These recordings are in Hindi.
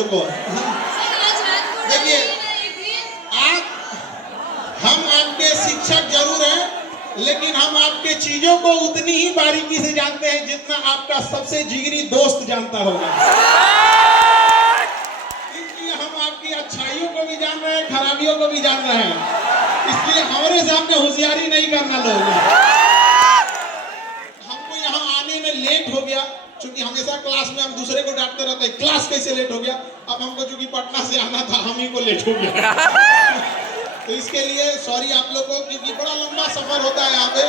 लोग को। देखिए आप, हम आपके शिक्षक जरूर हैं, लेकिन हम आपके चीजों को उतनी ही बारीकी से जानते हैं जितना आपका सबसे जिगरी दोस्त जानता होगा। इसलिए हम आपकी अच्छाइयों को भी जान रहे हैं, खराबियों को भी जान रहे हैं। इसलिए हमारे सामने होशियारी नहीं करना लोग। हमको यहाँ आने में लेट हो गया, क्योंकि हमेशा क्लास में हम दूसरे को डांटते रहते हैं, क्लास कैसे लेट हो गया। अब हमको चूंकि पटना से आना था, हम ही को लेट हो गया। तो इसके लिए सॉरी आप लोगों को, क्योंकि बड़ा लंबा सफर होता है यहाँ पे।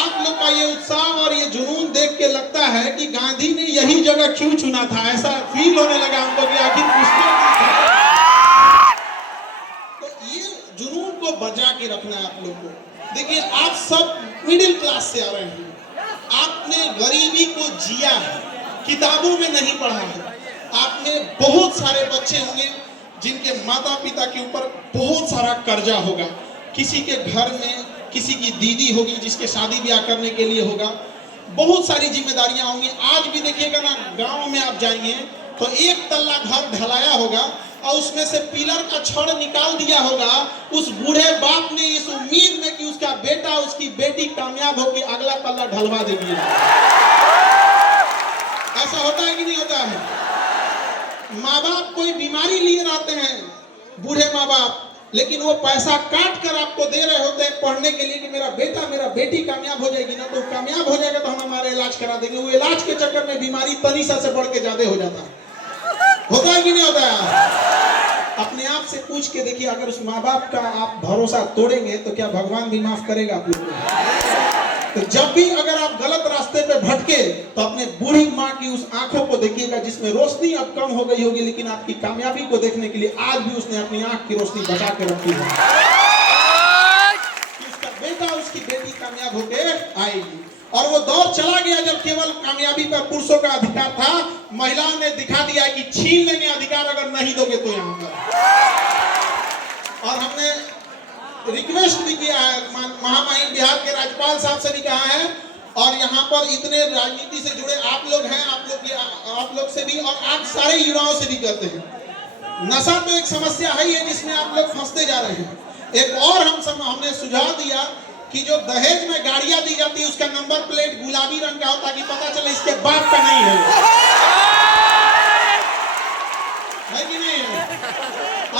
आप लोग का ये उत्साह और ये जुनून देख के लगता है कि गांधी ने यही जगह क्यों चुना था, ऐसा फील होने लगा हमको कि आखिर तो ये जुनून को बचा के रखना है आप लोग को। देखिए आप सब मिडिल क्लास से आ रहे हैं, आपने गरीबी को जिया है, किताबों में नहीं पढ़ा है। आप में बहुत सारे बच्चे होंगे जिनके माता पिता के ऊपर बहुत सारा कर्जा होगा, किसी के घर में किसी की दीदी होगी जिसके शादी ब्याह करने के लिए होगा, बहुत सारी जिम्मेदारियां होंगी। आज भी देखिएगा ना, गांव में आप जाएंगे तो एक तल्ला घर ढलाया होगा और उसमें से पिलर का छड़ निकाल दिया होगा, उस बूढ़े बाप ने इस उम्मीद में कि उसका बेटा उसकी बेटी कामयाब होकर अगला तल्ला ढलवा देगी। ऐसा होता है कि नहीं होता है? माँ बाप कोई बीमारी लिए रहते हैं, बूढ़े माँ बाप, लेकिन वो पैसा काट कर आपको दे रहे होते हैं पढ़ने के लिए कि मेरा बेटा मेरा बेटी कामयाब हो जाएगी ना, तो कामयाब हो जाएगा तो हम हमारा इलाज करा देंगे। वो इलाज के चक्कर में बीमारी तनीसा से बढ़ के ज्यादा हो जाता है। होता है कि नहीं होता है? अपने आप से पूछ के देखिए, अगर उस माँ बाप का आप भरोसा तोड़ेंगे तो क्या भगवान भी माफ करेगा आप लोग को? तो जब भी अगर आप गलत रास्ते पे भटके तो अपने बूढ़ी माँ की उस आंखों को देखिएगा जिसमें रोशनी अब कम हो गई होगी, लेकिन आपकी कामयाबी को देखने के लिए आज भी उसने अपनी आंख की रोशनी बचा के रखी है कि उसका बेटा उसकी बेटी कामयाब होकर आएगी। और वो दौर चला गया जब केवल कामयाबी पर पुरुषों का अधिकार था, महिलाओं ने दिखा दिया कि छीन लेंगे अधिकार अगर नहीं दोगे तो यहाँ पर। और हमने रिक्वेस्ट भी किया है, महामहिम बिहार के राज्यपाल साहब से भी कहा है, और यहाँ पर इतने राजनीति से जुड़े आप लोग हैं, आप लोग से भी और आप सारे युवाओं से भी कहते हैं, नशा तो एक समस्या है जिसमें आप लोग फंसते जा रहे हैं। एक और हमने सुझाव दिया कि जो दहेज में गाड़ियां दी जाती है उसका नंबर प्लेट गुलाबी रंग का हो ताकि पता चले इसके बाप का नहीं है कि नहीं है?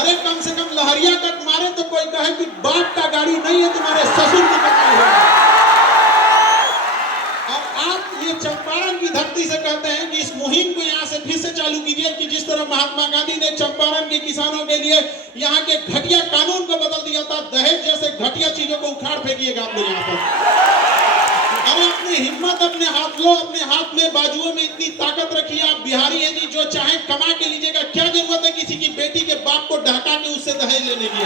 अरे कम से कम लहरिया कट मारे तो कोई कहे कि बाप का गाड़ी नहीं है, तुम्हारे ससुर की गाड़ी है। और आप ये चंपारण की धरती से कहते हैं कि इस मुहिम को यहाँ से फिर से चालू कीजिए कि जिस तरह महात्मा गांधी ने चंपारण के किसानों के लिए यहाँ के घटिया कानून को बदल दिया था, दहेज जैसे घटिया चीजों को उखाड़ फेंकिएगा आप लोग यहाँ पर। और अपनी हिम्मत अपने हाथ लो, अपने हाथ में बाजुओं में इतनी ताकत रखिए। आप बिहारी हैं जी, जो चाहे कमा के लीजिएगा, क्या जरूरत है किसी की बेटी के बाप को ढका के उससे दहेज लेने की?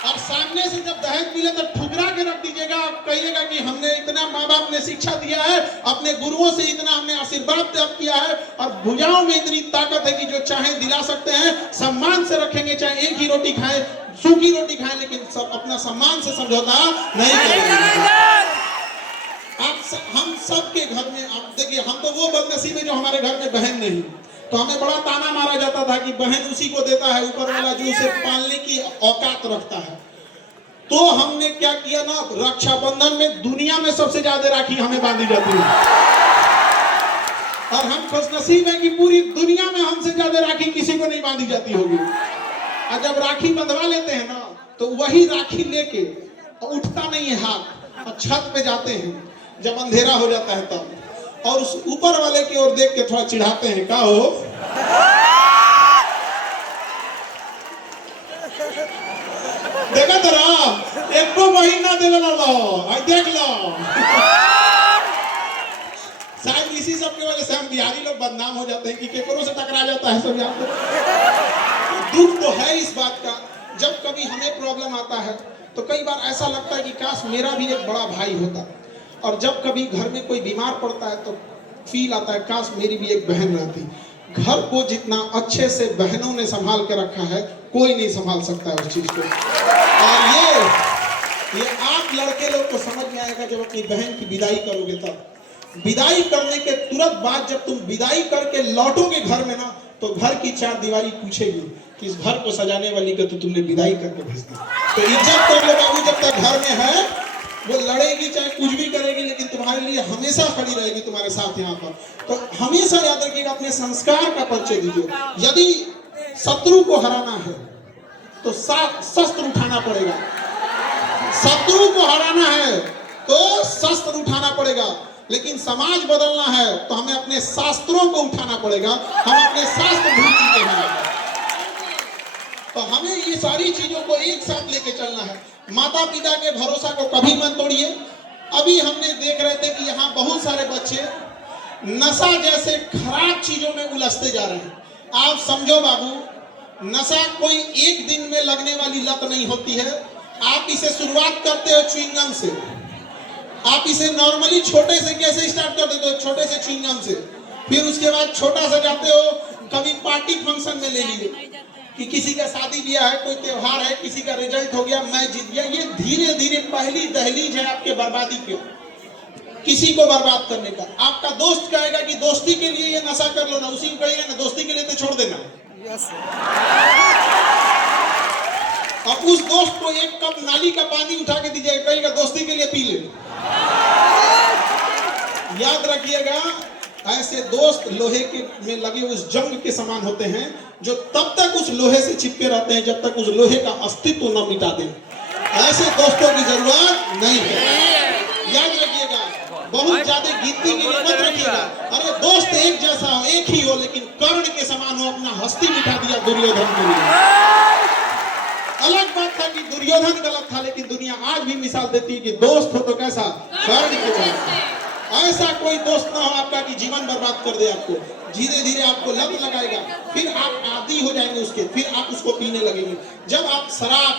और सामने से जब दहेज मिले तो ठुकरा के रख दीजिएगा। आप कहिएगा कि हमने इतना, माँ बाप ने शिक्षा दिया है, अपने गुरुओं से इतना हमने आशीर्वाद प्राप्त किया है, और भुजाओं में इतनी ताकत है कि जो चाहे दिला सकते हैं। सम्मान से रखेंगे, चाहे एक ही रोटी खाए, सूखी रोटी खाए, लेकिन सब अपना सम्मान से समझौता नहीं करेंगे। हम सबके घर में आप देखिए, हम तो वो बदनसीब है जो हमारे घर में बहन नहीं, तो हमें बड़ा ताना मारा जाता था कि बहन उसी को देता है ऊपर वाला जो उसे पालने की औकात रखता है। तो हमने क्या किया ना, रक्षाबंधन में दुनिया में सबसे ज्यादा राखी हमें बांधी जाती है, और हम खुशनसीब हैं कि पूरी दुनिया में हमसे ज्यादा राखी किसी को नहीं बांधी जाती होगी। और जब राखी बंधवा लेते हैं ना, तो वही राखी लेके उठता नहीं है हाथ, और छत पे जाते हैं जब अंधेरा हो जाता है तब, और उस ऊपर वाले की ओर देख के थोड़ा चिढ़ाते हैं, का हो देखा तो एक को महीना दे लो, देख लो। शायद इसी सब की वजह से हम बिहारी लोग बदनाम हो जाते हैं कि केकरों से टकरा जाता है सब। यहाँ दुख तो है इस बात का, जब कभी हमें प्रॉब्लम आता है तो कई बार ऐसा लगता है कि काश मेरा भी एक बड़ा भाई होता, और जब कभी घर में कोई बीमार पड़ता है तो फील आता है काश मेरी भी एक बहन रहती। घर को जितना अच्छे से बहनों ने संभाल के रखा है, कोई नहीं संभाल सकता है उस चीज को। और ये आप लड़के लोग को समझ में आएगा जब अपनी बहन की विदाई करोगे तब। विदाई करने के तुरंत बाद जब तुम विदाई करके लौटोगे घर में ना, तो घर की चार दीवारी पूछेगी कि इस घर को सजाने वाली को तो तुमने विदाई करके भेज दी। तो इज्जत कर लो बाबू, जब तक घर में है वो लड़ेगी चाहे कुछ भी करेगी, लेकिन तुम्हारे लिए हमेशा खड़ी रहेगी तुम्हारे साथ यहाँ पर। तो हमेशा याद रखिएगा, अपने संस्कार का परिचय दीजिए। यदि शत्रु को हराना है तो शस्त्र उठाना पड़ेगा, शत्रु को हराना है तो शस्त्र उठाना पड़ेगा, लेकिन समाज बदलना है तो हमें अपने शास्त्रों को उठाना पड़ेगा। हम अपने शास्त्र भूल चुके हैं, तो हमें ये सारी चीजों को एक साथ लेके चलना है। माता पिता के भरोसा को कभी मत तोड़िए। अभी हमने देख रहे थे कि यहाँ बहुत सारे बच्चे नशा जैसे खराब चीजों में उलझते जा रहे हैं। आप समझो बाबू, नशा कोई एक दिन में लगने वाली लत नहीं होती है। आप इसे शुरुआत करते हो च्युइंगम से, आप इसे नॉर्मली छोटे से कैसे स्टार्ट कर देते हो, छोटे से च्युइंगम से, फिर उसके बाद छोटा सा जाते हो, कभी पार्टी फंक्शन में ले लीजिए कि किसी का शादी ब्याह है, कोई त्योहार है, किसी का रिजल्ट हो गया, मैं जीत गया। ये धीरे धीरे पहली दहलीज है आपके बर्बादी के, किसी को बर्बाद करने का। आपका दोस्त कहेगा कि दोस्ती के लिए ये नशा कर लो ना, उसी को कहिएगा ना दोस्ती के लिए तो छोड़ देना। अब उस दोस्त को एक कप नाली का पानी उठा के दीजिएगा, कहेगा दोस्ती के लिए पी ले। याद रखिएगा, ऐसे दोस्त लोहे के में लगे उस जंग के समान होते हैं, जो तब तक उस लोहे से चिपके रहते हैं जब तक उस लोहे का अस्तित्व न मिटा दें। ऐसे दोस्तों की जरूरत नहीं है। याद रखिएगा, बहुत ज्यादा गिनती के लिए मत रखिएगा। अरे दोस्त एक जैसा हो, एक ही हो, लेकिन कर्ण के समान हो, अपना हस्ती मिटा दिया दुर्योधन के लिए। अलग बात था कि दुर्योधन गलत था, लेकिन दुनिया आज भी मिसाल देती है कि दोस्त हो तो कैसा, कर्ण के जैसा। ऐसा कोई दोस्त ना हो आपका कि जीवन बर्बाद कर दे आपको। धीरे धीरे आपको लत लगाएगा, फिर आप आदी हो जाएंगे उसके, फिर आप उसको पीने लगेंगे। जब आप शराब,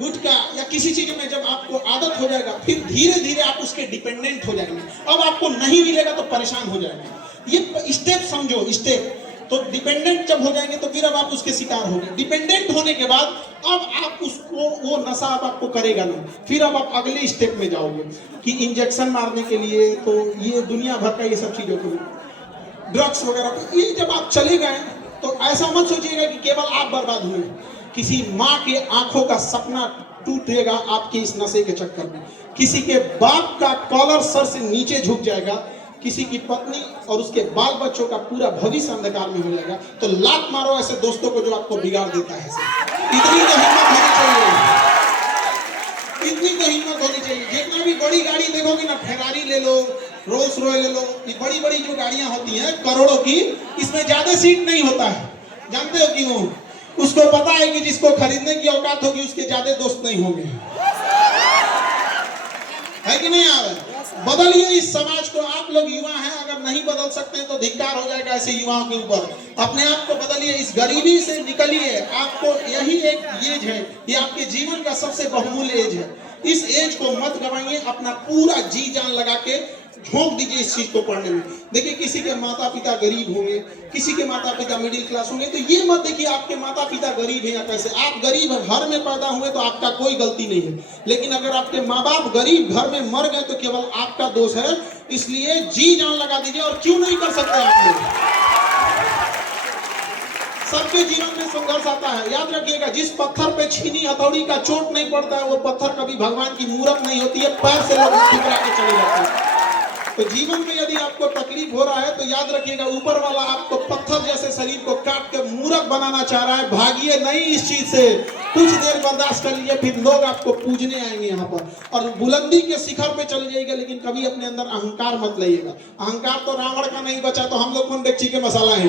गुटखा या किसी चीज में जब आपको आदत हो जाएगा, फिर धीरे धीरे आप उसके डिपेंडेंट हो जाएंगे। अब आपको नहीं मिलेगा तो परेशान हो जाएंगे। ये स्टेप समझो, स्टेप। तो डिपेंडेंट जब हो जाएंगे तो फिर अब आप उसके शिकार हो गए। डिपेंडेंट होने के बाद अब आप उसको, वो नशा अब आपको करेगा नहीं, फिर अब आप अगले स्टेप में जाओगे कि इंजेक्शन मारने के लिए, तो ये दुनिया भर का ये सब चीजों को, ड्रग्स वगैरह, ये जब आप चले गए तो ऐसा मत सोचिएगा कि केवल आप बर्बाद हुए। किसी माँ के आंखों का सपना टूटेगा आपके इस नशे के चक्कर में। किसी के बाप का कॉलर सर से नीचे झुक जाएगा, किसी की पत्नी और उसके बाल बच्चों का पूरा भविष्य अंधकार में हो जाएगा। तो लात मारो ऐसे दोस्तों को जो आपको बिगाड़ देता है। इतनी तो हिम्मत होनी चाहिए, इतनी तो हिम्मत होनी चाहिए। जितना भी बड़ी गाड़ी देखोगे ना, फेरारी ले लो, रोल्स रॉय ले लो, ये बड़ी बड़ी जो गाड़ियां होती हैं करोड़ों की, इसमें ज्यादा सीट नहीं होता है। जानते हो क्यों? उसको पता है कि जिसको खरीदने की औकात होगी उसके ज्यादा दोस्त नहीं होंगे। है कि नहीं यार? बदलिए इस समाज को। आप लोग युवा हैं, अगर नहीं बदल सकते हैं तो धिक्कार हो जाएगा ऐसे युवाओं के ऊपर। अपने आप को बदलिए, इस गरीबी से निकलिए। आपको यही एक एज है, ये आपके जीवन का सबसे बहुमूल्य एज है। इस एज को मत गवाइए, अपना पूरा जी जान लगा के झोंक दीजिए इस चीज को पढ़ने में। देखिए, किसी के माता पिता गरीब होंगे, किसी के माता पिता मिडिल क्लास होंगे, तो ये मत देखिए आपके माता पिता गरीब हैं या कैसे। आप गरीब घर में पैदा हुए तो आपका कोई गलती नहीं है, लेकिन अगर आपके माँ बाप गरीब घर में मर गए तो केवल आपका दोष है। इसलिए जी जान लगा दीजिए। और क्यों नहीं कर सकते आप लोग? सबके जीवन में संघर्ष आता है। याद रखिएगा, जिस पत्थर पे छीनी हथौड़ी का चोट नहीं पड़ता है, वो पत्थर कभी भगवान की मूरत नहीं होती है। पैर से लोग ठुकरा के चले जाते हैं। तो जीवन में यदि आपको तकलीफ हो रहा है तो याद रखिएगा, ऊपर वाला आपको पत्थर जैसे शरीर को काट के मूरत बनाना चाह रहा है। भागिए नहीं इस चीज से, कुछ देर बर्दाश्त कर लीजिए, फिर लोग आपको पूजने आएंगे यहाँ पर और बुलंदी के शिखर पे चले जाइएगा। लेकिन कभी अपने अंदर अहंकार मत लाइएगा। अहंकार तो रावण का नहीं बचा, तो हम लोग कौन डेगची के मसाला है?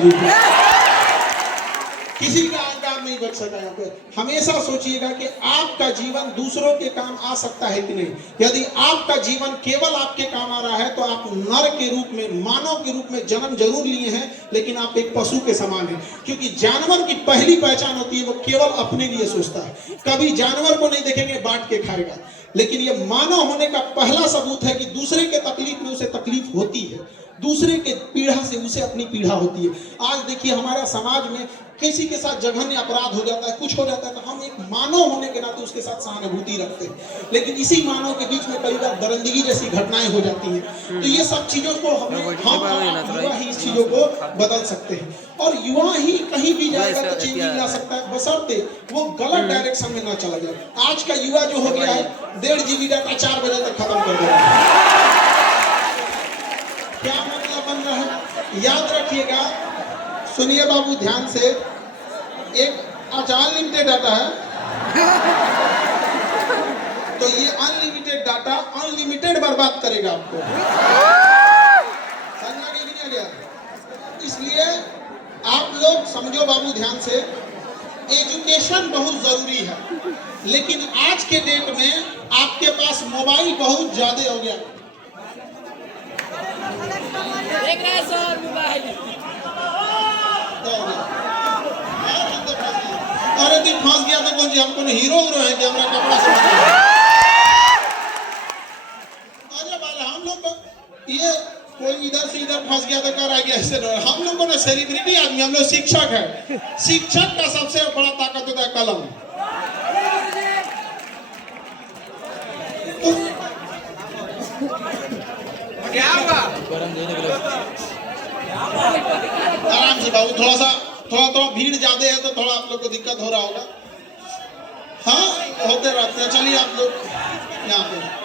किसी का अहंकार नहीं बच सका यहाँ पे। हमेशा सोचिएगा कि आपका जीवन दूसरों के काम आ सकता है कि नहीं। यदि आपका जीवन केवल आपके काम आ रहा है तो आप नर के रूप में, मानव के रूप में जन्म जरूर लिए हैं, लेकिन आप एक पशु के समान हैं। क्योंकि जानवर की पहली पहचान होती है, वो केवल अपने लिए सोचता है। कभी जानवर को नहीं देखेंगे बांट के खाएगा। लेकिन ये मानव होने का पहला सबूत है कि दूसरे के तकलीफ में उसे तकलीफ होती है। दूसरे के पीड़ा से उसे अपनी पीड़ा होती है। आज देखिए हमारा समाज में किसी के साथ जघन्य अपराध हो जाता है, कुछ हो जाता है, तो हम एक मानव होने के नाते उसके साथ सहानुभूति रखते हैं, लेकिन इसी मानव के बीच में कई बार दरिंदगी जैसी घटनाएं हो जाती हैं। तो ये सब चीजों को हम युवा ही इस चीजों को बदल सकते हैं, और युवा ही कहीं भी जाएगा तो चेंजिंग ला सकता है, बशर्ते वो गलत डायरेक्शन में ना चला जाए। आज का युवा जो हो गया है 1.5 GB डाटा 4 बजे तक खत्म कर दे रहा है। क्या मतलब बन रहा है? याद रखिएगा, सुनिए बाबू ध्यान से, एक अनलिमिटेड डाटा है, तो ये अनलिमिटेड डाटा अनलिमिटेड बर्बाद करेगा आपको, समझ आ गया? इसलिए आप लोग समझो बाबू ध्यान से, एजुकेशन बहुत जरूरी है, लेकिन आज के डेट में आपके पास मोबाइल बहुत ज्यादा हो गया। देख रहे हैं सर मोबाइल, अरे दिन फंस गया तो कौन जी हमको हीरो है कि हमारा कपड़ा से अरे वाला हम लोग ये कोई इधर से इधर फंस गया तो कर आ गया, ऐसे हम लोग को ना सेलिब्रिटी आदमी, हम लोग शिक्षक है, शिक्षक का सबसे बड़ा ताकत होता है कलम। क्या हुआ? आराम से बाबू, थोड़ा भीड़ ज्यादा है तो थोड़ा आप लोग को दिक्कत हो रहा होगा। हाँ होते रहते हैं। चलिए आप लोग यहाँ पे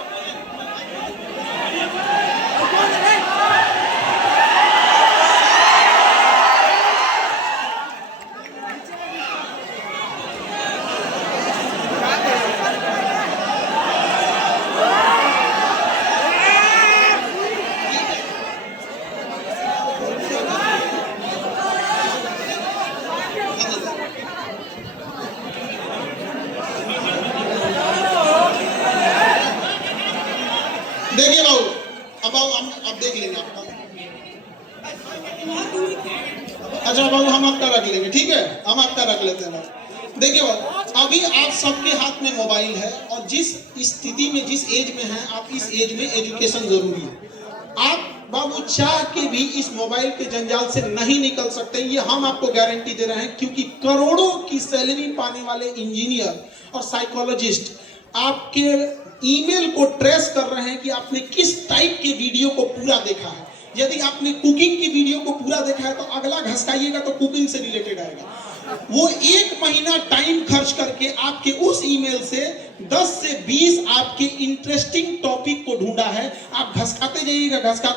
देखिए बाबू, अब देख लेंगे आपका। अच्छा बाबू, हम आपका रख लेंगे, ठीक है, हम आपका रख लेते हैं। देखिए बाबू, अभी आप सबके हाथ में मोबाइल है, और जिस स्थिति में, जिस एज में हैं आप, इस एज में एजुकेशन जरूरी है। आप बाबू चाह के भी इस मोबाइल के जंजाल से नहीं निकल सकते, ये हम आपको गारंटी दे रहे हैं, क्योंकि करोड़ों की सैलरी पाने वाले इंजीनियर और साइकोलॉजिस्ट आपके ईमेल को ट्रेस कर रहे हैं कि आपने किस टाइप के वीडियो को पूरा देखा है। यदि आपने कुकिंग की वीडियो को पूरा देखा है तो अगला घसकाइएगा तो कुकिंग से रिलेटेड आएगा। वो 1 महीना टाइम खर्च करके आपके उस ईमेल से 10 से 20 आपके इंटरेस्टिंग टॉपिक को ढूंढा है, आप घसकाते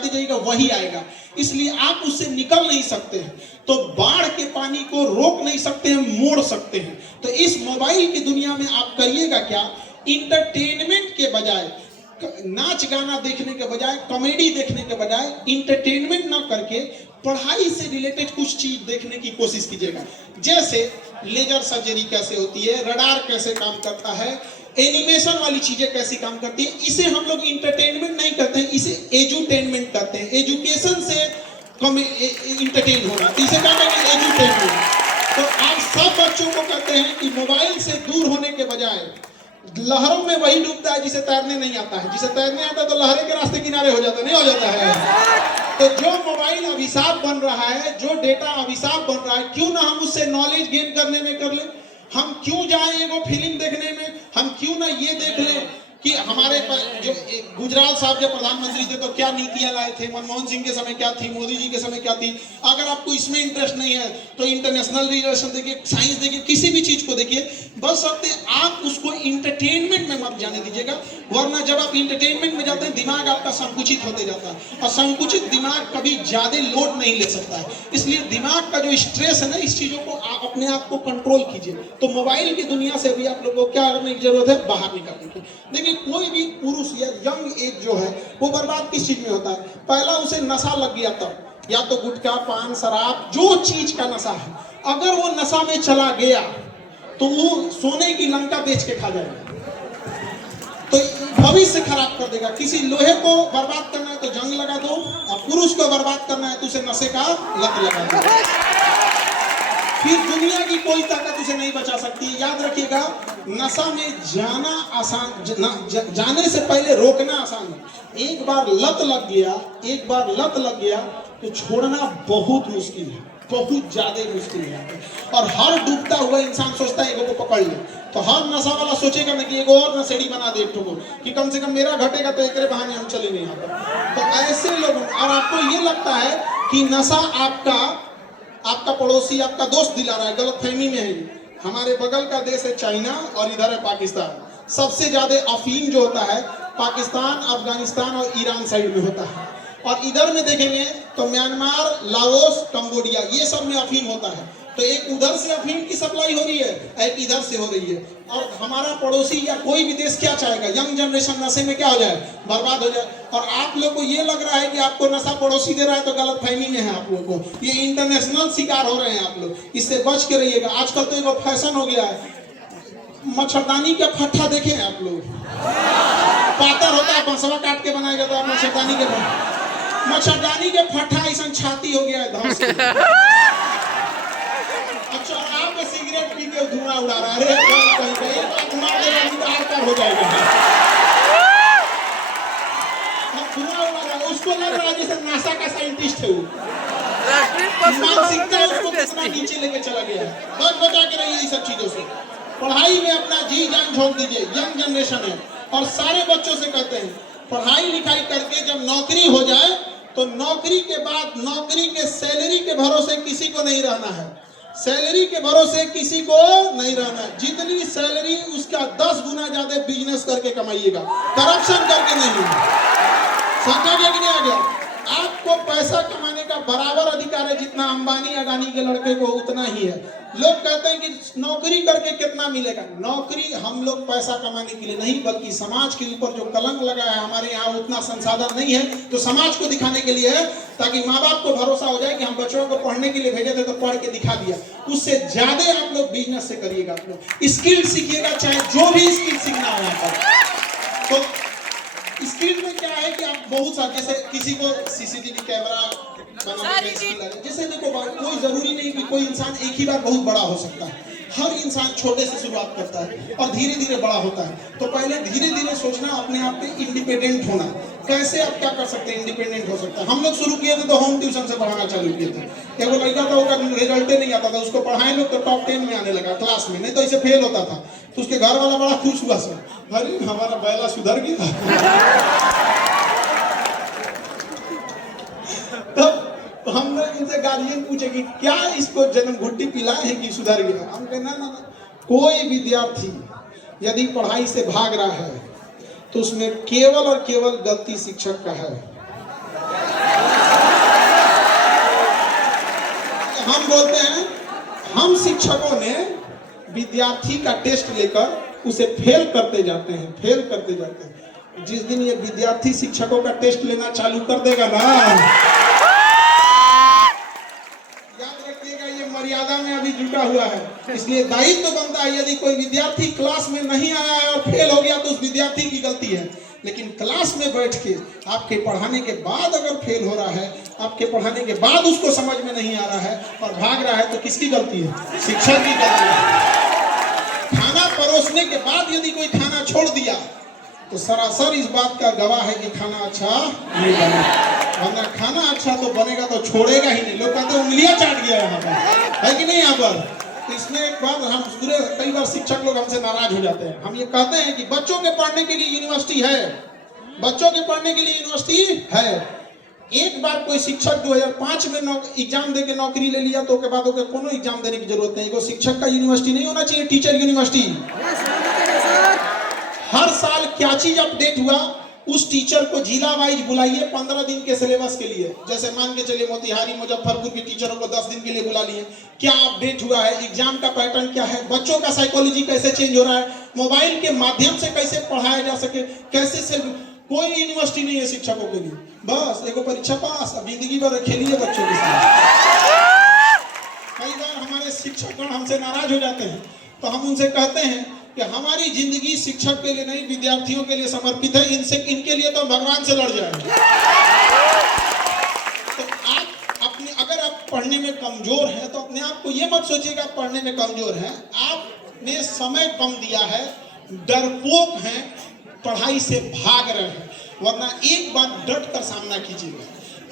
जाइएगा, वही आएगा। इसलिए आप उससे निकल नहीं सकते हैं, तो बाढ़ के पानी को रोक नहीं सकते हैं, मोड़ सकते हैं। तो इस मोबाइल की दुनिया में आप करिएगा क्या, इंटरटेनमेंट के बजाय, नाच गाना देखने के बजाय, कॉमेडी देखने के बजाय, इंटरटेनमेंट ना करके पढ़ाई से रिलेटेड कुछ चीज देखने की कोशिश कीजिएगा। जैसे लेजर सर्जरी कैसे होती है, रडार कैसे काम करता है, एनिमेशन वाली चीजें कैसी काम करती है। इसे हम लोग इंटरटेनमेंट नहीं करते हैं, इसे एजुटेनमेंट करते हैं। एजुकेशन से इंटरटेन होना, तो इसे क्या कहते हैं, एजुटेनमेंट। तो आप सब बच्चों को कहते हैं कि मोबाइल से दूर होने के बजाय लहरों में वही डूबता है जिसे तैरने नहीं आता है। जिसे तैरने आता है तो लहरे के रास्ते किनारे हो जाता, नहीं हो जाता है। तो जो मोबाइल अभिशाप बन रहा है, जो डेटा अभिशाप बन रहा है, क्यों ना हम उससे नॉलेज गेन करने में कर ले। हम क्यों जाए एगो फिल्म देखने में, हम क्यों ना ये देख लें कि हमारे जो गुजराल साहब जब प्रधानमंत्री थे तो क्या नीतियां लाए थे, मनमोहन सिंह के समय क्या थी, मोदी जी के समय क्या थी। अगर आपको इसमें इंटरेस्ट नहीं है तो इंटरनेशनल रिलेशन देखिए, साइंस देखिए, किसी भी चीज को देखिए, बस सकते आप उसको इंटरटेनमेंट में मत जाने दीजिएगा। वरना जब आप इंटरटेनमेंट में जाते हैं दिमाग आपका संकुचित होते जाता है, और संकुचित दिमाग कभी ज्यादा लोड नहीं ले सकता है। इसलिए दिमाग का जो स्ट्रेस है ना, इस चीजों को आप अपने आप को कंट्रोल कीजिए। तो मोबाइल की दुनिया से भी आप लोगों को क्या करने की जरूरत है, बाहर निकलने की। देखिए कोई भी पुरुष या यंग एज जो है वो बर्बाद किस चीज में होता है, पहला उसे नशा लग गया तब, या तो गुटखा, पान, शराब, जो चीज का नशा है, अगर वो नशा में चला गया तो वो सोने की लंका बेच के खा जाएगा, तो भविष्य खराब कर देगा। किसी लोहे को बर्बाद करना है तो जंग लगा दो, और पुरुष को बर्बाद करना है तो उसे नशे का लत लगा दो। फिर दुनिया की कोई ताकत उसे नहीं बचा सकती। याद रखिएगा, नशा में जाना आसान, जाने से पहले रोकना आसान है। एक बार लत लग गया तो छोड़ना बहुत मुश्किल है, बहुत ज्यादा मुश्किल है। और हर डूबता हुआ इंसान सोचता है एगो को पकड़ ले, तो हर नशा वाला सोचेगा ना कि एगो और नशेड़ी बना दे, ठोको कि कम से कम मेरा घटेगा तो एकरे बहाने हम चले नहीं यहाँ पर। तो ऐसे लोग, और आपको ये लगता है कि नशा आपका पड़ोसी, आपका दोस्त दिला रहा है, गलतफहमी में है। हमारे बगल का देश है चाइना और इधर है पाकिस्तान। सबसे ज्यादा अफीम जो होता है पाकिस्तान, अफगानिस्तान और ईरान साइड में होता है। और इधर में देखेंगे तो म्यांमार, लाओस, कंबोडिया, ये सब में अफीम होता है। तो एक उधर से अफीम की सप्लाई हो रही है, एक इधर से हो रही है। और हमारा पड़ोसी या कोई भी देश क्या चाहेगा? यंग जनरेशन नशे में क्या हो जाए, बर्बाद हो जाए। और आप लोग को ये लग रहा है कि आपको नशा पड़ोसी दे रहा है तो गलतफहमी में है आप लोग को। ये इंटरनेशनल शिकार हो रहे हैं आप लोग, इससे बच के रहिएगा। आजकल तो एक फैशन हो गया है, मच्छरदानी का फट्टा देखे हैं आप लोग, पातर होता है, बंसवा काट के बनाया जाता है मच्छरदानी के फट्टा ऐसा छाती हो गया है धौंस के। अच्छा, आप सिगरेट पी के धुआं उड़ा रहा है, कहीं मार देगा तो आर-पार हो जाएगा। धुआं उड़ा रहा है, उसको लग रहा है जैसे नासा का साइंटिस्ट है वो। मानसिकता उसको कितना नीचे लेके चला गया है। बचा के रहिए इस सब चीजों से। पढ़ाई में अपना जी जान झोंक दीजिए। यंग जनरेशन है और सारे बच्चों से कहते हैं, पढ़ाई लिखाई करके जब नौकरी हो जाए तो नौकरी के बाद नौकरी के सैलरी के भरोसे किसी को नहीं रहना है। सैलरी के भरोसे किसी को नहीं रहना है। जितनी सैलरी उसका 10 गुना ज्यादा बिजनेस करके कमाइएगा, करप्शन करके नहीं। समझा गया कि नहीं आ गया? आपको पैसा कमाने का बराबर अधिकार है जितना अंबानी अडानी के लड़के को उतना ही है। लोग कहते हैं कि नौकरी करके कितना मिलेगा। नौकरी हम लोग पैसा कमाने के लिए नहीं, बल्कि समाज के ऊपर जो कलंक लगा है, हमारे यहाँ उतना संसाधन नहीं है तो समाज को दिखाने के लिए है, ताकि माँ बाप को भरोसा हो जाए कि हम बच्चों को पढ़ने के लिए भेजे थे तो पढ़ के दिखा दिया। उससे ज्यादा आप लोग बिजनेस से करिएगा, आप लोग स्किल सीखिएगा, चाहे जो भी स्किल सीखना हो यहाँ पर। तो स्किल में क्या है कि आप बहुत सारे, जैसे किसी को सीसीटीवी कैमरा बनाने में स्किल है। जैसे देखो, कोई जरूरी नहीं कि कोई इंसान एक ही बार बहुत बड़ा हो सकता है। हर इंसान छोटे से शुरुआत करता है और धीरे धीरे बड़ा होता है। तो पहले धीरे धीरे सोचना, अपने आप पे इंडिपेंडेंट होना। कैसे आप क्या कर सकते हैं, इंडिपेंडेंट हो सकता है। हम लोग शुरू किए थे तो होम ट्यूशन से पढ़ाना चालू किए थे। एगो लड़का था, उसका रिजल्ट नहीं आता था, उसको पढ़ाए लोग तो टॉप 10 में आने लगा क्लास में, नहीं तो इसे फेल होता था। तो उसके घर वाला बड़ा खुश हुआ सर, अरे हमारा बैला सुधर गया। तो हम लोग इनसे गार्जियन पूछे कि क्या इसको जन्म घुट्टी पिलाए हैं कि सुधर गया? हम कहे ना, कोई विद्यार्थी यदि पढ़ाई से भाग रहा है तो उसमें केवल और केवल गलती शिक्षक का है। हम बोलते हैं, हम शिक्षकों ने विद्यार्थी का टेस्ट लेकर उसे फेल करते जाते हैं। जिस दिन ये विद्यार्थी शिक्षकों का टेस्ट लेना चालू कर देगा ना, मर्यादा में अभी जुटा हुआ है। इसलिए दायित्व तो बनता है, यदि कोई विद्यार्थी क्लास में नहीं आया है और फेल हो गया तो उस विद्यार्थी की गलती है। लेकिन क्लास में बैठ के आपके पढ़ाने के बाद अगर फेल हो रहा है, आपके पढ़ाने के बाद उसको समझ में नहीं आ रहा है और भाग रहा है, तो किसकी गलती है? शिक्षक की गलती है। खाना परोसने के बाद यदि कोई खाना छोड़ दिया तो सरासर इस बात का गवाह है कि खाना अच्छा नहीं बना। वरना खाना अच्छा तो बनेगा तो छोड़ेगा ही नहीं। लोग कहते हैं उंगलियां चाट गया यहाँ पर, है कि नहीं? यहाँ पर तो इसमें एक बात, हम पूरे कई बार शिक्षक लोग हमसे नाराज हो जाते हैं। हम ये कहते हैं कि बच्चों के पढ़ने के लिए यूनिवर्सिटी है, बच्चों के पढ़ने के लिए यूनिवर्सिटी है। एक बार कोई शिक्षक 2005 में एग्जाम दे के नौकरी ले लिया तो उसके बाद ओके कोनो एग्जाम देने की जरूरत नहीं। वो शिक्षक का यूनिवर्सिटी नहीं होना चाहिए, टीचर यूनिवर्सिटी। हर साल क्या चीज अपडेट हुआ, उस टीचर को जिला वाइज बुलाइए 15 दिन के सिलेबस के लिए। जैसे मान के चलिए मोतिहारी, मुजफ्फरपुर के टीचरों को 10 दिन के लिए बुला लिए। क्या अपडेट हुआ है, एग्जाम का पैटर्न क्या है, बच्चों का साइकोलॉजी कैसे चेंज हो रहा है, मोबाइल के माध्यम से कैसे पढ़ाया जा सके, कैसे से। कोई यूनिवर्सिटी नहीं है शिक्षकों के लिए, बस एगो परीक्षा पास, अब जिंदगी भर खेलिए बच्चों के साथ। कई बार हमारे शिक्षकगण हमसे नाराज हो जाते हैं तो हम उनसे कहते हैं कि हमारी जिंदगी शिक्षक के लिए नहीं, विद्यार्थियों के लिए समर्पित है। इनके लिए तो भगवान से लड़ जाएंगे। तो आप अपने, अगर आप पढ़ने में कमजोर हैं तो अपने आप को ये मत सोचिएगा पढ़ने में कमजोर हैं। आपने समय कम दिया है, डरपोक हैं, पढ़ाई से भाग रहे हैं। वरना एक बार डट कर सामना कीजिएगा।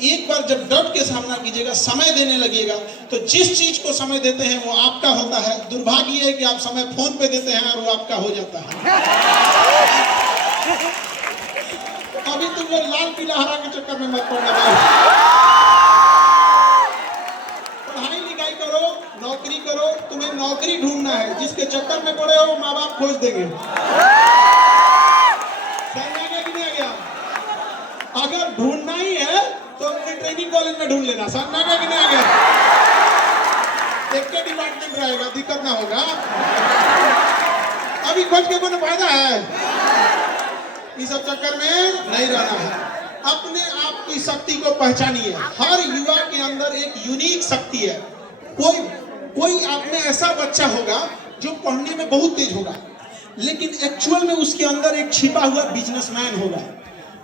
एक बार जब डट के सामना कीजिएगा, समय देने लगेगा, तो जिस चीज को समय देते हैं वो आपका होता है। दुर्भाग्य है कि आप समय फोन पे देते हैं और वो आपका हो जाता है। अभी तुम लोग लाल पीला हरा के चक्कर में मत पड़ना भाई। पढ़ाई लिखाई करो, नौकरी करो। तुम्हें नौकरी ढूंढना है, जिसके चक्कर में पड़े हो माँ बाप खोज देंगे। समझ आ गया कि नहीं आ गया? अगर ढूंढना ही है तो अपने ट्रेनिंग कॉलेज में ढूंढ लेना। समझ आ गया कि नहीं आ गया? एक डिपार्टमेंट रहेगा, दिक्कत ना होगा। अभी खोज के कोई फायदा है? इस सब चक्कर में नहीं रहना है। अपने आप की शक्ति को पहचानिए। हर युवा के अंदर एक यूनिक शक्ति है। कोई आप में ऐसा बच्चा होगा जो पढ़ने में बहुत तेज होगा, लेकिन एक्चुअल में उसके अंदर एक छिपा हुआ बिजनेसमैन होगा।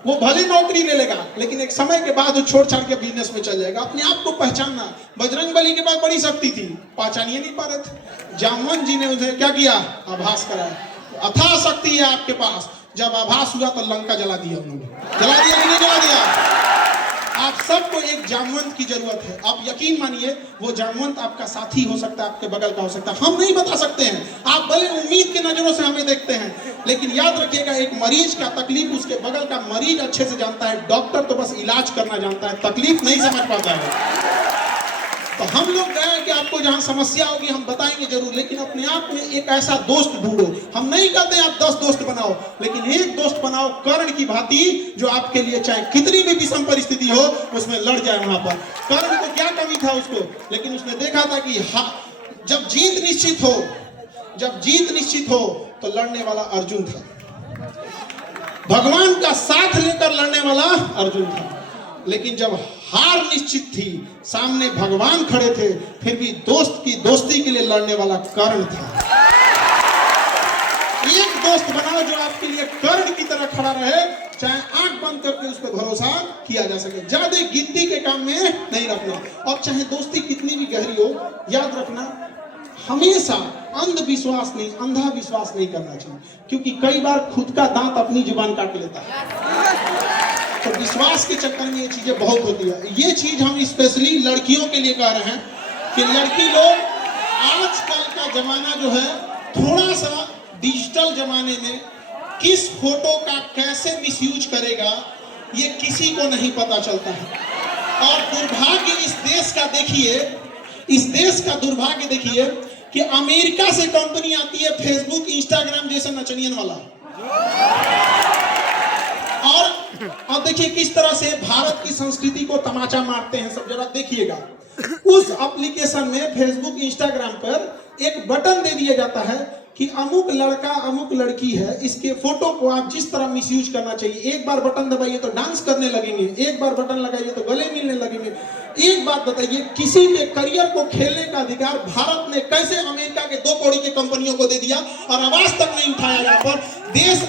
वो भले नौकरी ले लेगा, लेकिन एक समय के बाद वो छोड़ छाड़ के बिजनेस में चल जाएगा। अपने आप को पहचानना। बजरंगबली के पास बड़ी शक्ति थी, पहचानिए नहीं पा रहे थे। जामवंत जी ने उन्हें क्या किया? आभास कराया। अथाह शक्ति है आपके पास। जब आभास हुआ तो लंका जला दिया उन्होंने। जला दिया कि नहीं जला दिया? आप सबको एक जामवंत की जरूरत है। आप यकीन मानिए, वो जामवंत आपका साथी हो सकता है, आपके बगल का हो सकता है। हम नहीं बता सकते हैं। आप भले उम्मीद के नजरों से हमें देखते हैं, लेकिन याद रखिएगा, एक मरीज का तकलीफ उसके बगल का मरीज अच्छे से जानता है। डॉक्टर तो बस इलाज करना जानता है, तकलीफ नहीं समझ पाता है। तो हम लोग गए कि आपको जहां समस्या होगी हम बताएंगे जरूर, लेकिन अपने आप में एक ऐसा दोस्त ढूंढो। हम नहीं कहते आप 10 दोस्त बनाओ, लेकिन एक दोस्त बनाओ कर्ण की भांति, जो आपके लिए चाहे कितनी भी विषम परिस्थिति हो उसमें लड़ जाए। वहां पर कर्ण को क्या कमी था उसको, लेकिन उसने देखा था कि जब जीत निश्चित हो तो लड़ने वाला अर्जुन था। भगवान का साथ लेकर लड़ने वाला अर्जुन था। लेकिन जब हार निश्चित थी, सामने भगवान खड़े थे, फिर भी दोस्त की दोस्ती के लिए लड़ने वाला कर्ण था। एक दोस्त बनाओ जो आपके लिए कर्ण की तरह खड़ा रहे, चाहे आंख बंद करके उस पर भरोसा किया जा सके। ज्यादा गिनती के काम में नहीं रखना। और चाहे दोस्ती कितनी भी गहरी हो, याद रखना हमेशा अंधविश्वास नहीं, अंधा विश्वास नहीं करना चाहिए, क्योंकि कई बार खुद का दांत अपनी जुबान काट लेता है। तो विश्वास के चक्कर में ये चीजें बहुत होती है। ये चीज हम स्पेशली लड़कियों के लिए कह रहे हैं कि लड़की लोग, आजकल का जमाना जो है थोड़ा सा डिजिटल जमाने में किस फोटो का कैसे मिसयूज करेगा ये किसी को नहीं पता चलता है। और दुर्भाग्य इस देश का दुर्भाग्य देखिए कि अमेरिका से कंपनी आती है फेसबुक इंस्टाग्राम जैसे नचनियन वाला, और देखिए किस तरह से भारत की संस्कृति को तमाचा मारते हैं सब। जरा देखिएगा, उस एप्लीकेशन में फेसबुक इंस्टाग्राम पर एक बटन दे दिया जाता है कि अमुक लड़का अमुक लड़की है, इसके फोटो को आप जिस तरह मिसयूज करना चाहिए। एक बार बटन दबाइए तो डांस करने लगेंगे, एक बार बटन लगाइए तो गले मिलने लगेंगे। एक बात बताइए, किसी के करियर को खेलने का अधिकार भारत ने कैसे अमेरिका के 2 कौड़ी के कंपनियों को दे दिया और आवाज तक नहीं उठाया? यहाँ पर देश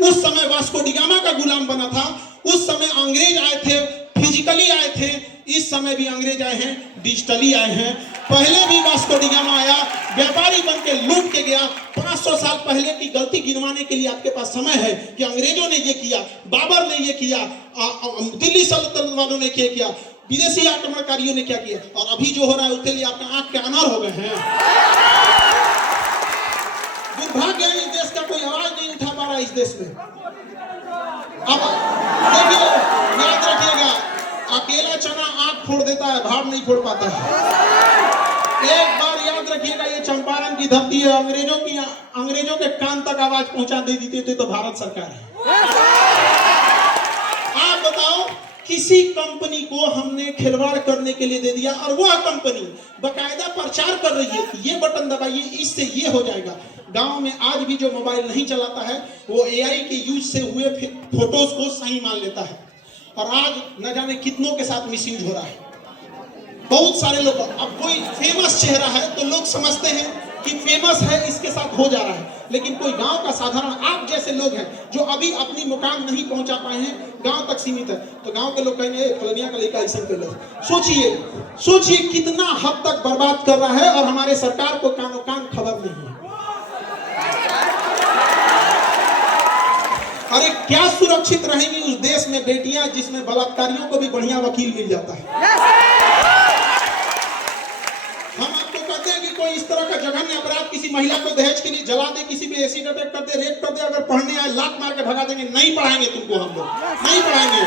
उस समय वास्को डी गामा का गुलाम बना था। उस समय अंग्रेज आए थे, फिजिकली आए थे। इस समय भी अंग्रेज आए हैं, डिजिटली आए हैं। पहले भी वास्को डी गामा आया, व्यापारी बन के लूट के गया। 500 साल पहले की गलती गिनवाने के लिए आपके पास समय है कि अंग्रेजों ने ये किया, बाबर ने ये किया, दिल्ली सल्तनत वालों ने क्या किया, विदेशी आक्रमणकारियों ने क्या किया, और अभी जो हो रहा है उसके लिए आपका आंख के अनार हो गए हैं। दुर्भाग्य है, इस देश का कोई आवाज नहीं उठा पा रहा है इस देश में। अब देखिए, याद रखिएगा, अकेला चना आंख फोड़ देता है, भाड़ नहीं फोड़ पाता है। एक बार याद रखिएगा, ये चंपारण की धरती है। अंग्रेजों के कान तक आवाज पहुंचा दे देती थी तो भारत सरकार है। आप बताओ, किसी कंपनी को हमने खिलवाड़ करने के लिए दे दिया और वह कंपनी बकायदा प्रचार कर रही है कि ये बटन दबाइए, इससे ये हो जाएगा। गांव में आज भी जो मोबाइल नहीं चलाता है वो एआई के यूज से हुए फोटोज को सही मान लेता है, और आज न जाने कितनों के साथ मिसयूज हो रहा है। बहुत सारे लोग, अब कोई फेमस चेहरा है तो लोग समझते हैं कि फेमस है इसके साथ हो जा रहा है, लेकिन कोई गांव का साधारण आप जैसे लोग हैं जो अभी अपनी मुकाम नहीं पहुंचा पाए हैं, गांव तक सीमित है, तो गांव के लोग कहेंगे फलानिया का लड़का ऐसा कर लो। सोचिए सोचिए कितना हद तक बर्बाद कर रहा है और हमारे सरकार को कानो कान खबर नहीं है। अरे क्या सुरक्षित रहेंगी उस देश में बेटियां जिसमें बलात्कारियों को भी बढ़िया वकील मिल जाता है। हम आपको कहते हैं कि कोई इस तरह का जघन्य अपराध किसी महिला को दहेज के लिए जला दे, किसी पे एसिड अटैक कर दे, रेप कर दे, अगर पढ़ने आए लात मार के भगा देंगे, नहीं पढ़ाएंगे तुमको, हम लोग नहीं पढ़ाएंगे।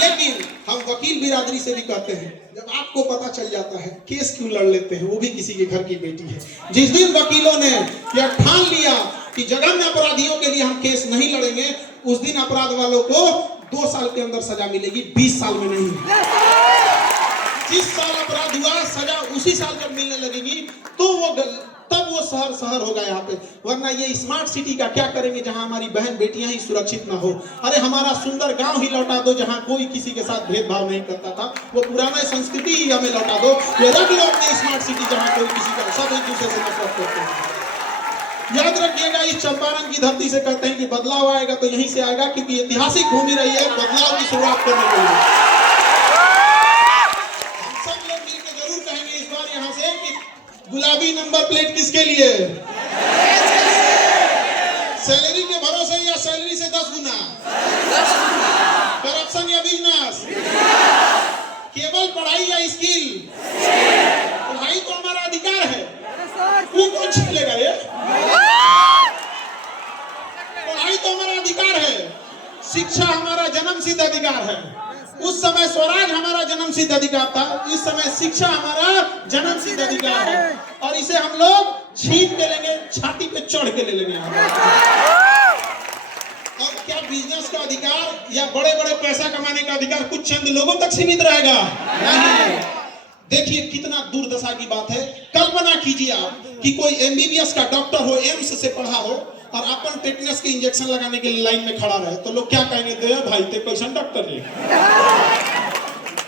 लेकिन हम वकील बिरादरी से भी कहते हैं जब आपको पता चल जाता है केस क्यों लड़ लेते हैं, वो भी किसी के घर की बेटी है। जिस दिन वकीलों ने यह ठान लिया कि जघन्य अपराधियों के लिए हम केस नहीं लड़ेंगे, उस दिन अपराध वालों को 2 साल के अंदर सजा मिलेगी, 20 साल में नहीं। जिस साल अपराध हुआ सजा उसी साल जब मिलने लगेगी तो तब वो शहर होगा यहाँ पे। वरना ये स्मार्ट सिटी का क्या करेंगे जहाँ हमारी बहन बेटियां ही सुरक्षित ना हो। अरे हमारा सुंदर गांव ही लौटा दो जहाँ कोई किसी के साथ भेदभाव नहीं करता था, वो पुराना संस्कृति ही हमें लौटा दो। ये रख लो अपनी स्मार्ट सिटी जहाँ कोई किसी का सब एक दूसरे से नफरत करते हैं। याद रखिएगा इस चंपारण की धरती से कहते हैं कि बदलाव आएगा तो यहीं से आएगा, क्योंकि ऐतिहासिक भूमि रही है बदलाव की शुरुआत करने के लिए। गुलाबी नंबर प्लेट किसके लिए? सैलरी के भरोसे या सैलरी से 10 गुना? करप्शन या बिजनेस? केवल पढ़ाई या स्किल? पढ़ाई तो हमारा अधिकार है, वो कौन छीन लेगा? ये पढ़ाई तो हमारा अधिकार है, शिक्षा हमारा जन्मसिद्ध अधिकार है। उस समय स्वराज हमारा जन्मसिद्ध अधिकार था, इस समय शिक्षा हमारा जन्मसिद्ध अधिकार है, और इसे हम लोग छीन के लेंगे, छाती पे चढ़ के ले लेंगे। और क्या बिजनेस का अधिकार या बड़े बड़े पैसा कमाने का अधिकार कुछ चंद लोगों तक सीमित रहेगा? नहीं। देखिए कितना दुर्दशा की बात है। कल्पना कीजिए आप कि कोई एमबीबीएस का डॉक्टर हो, एम्स से पढ़ा हो, और अपन टेटनस के इंजेक्शन लगाने के लिए लाइन में खड़ा रहे, तो लोग क्या कहेंगे? दे भाई ते कैसा डॉक्टर है?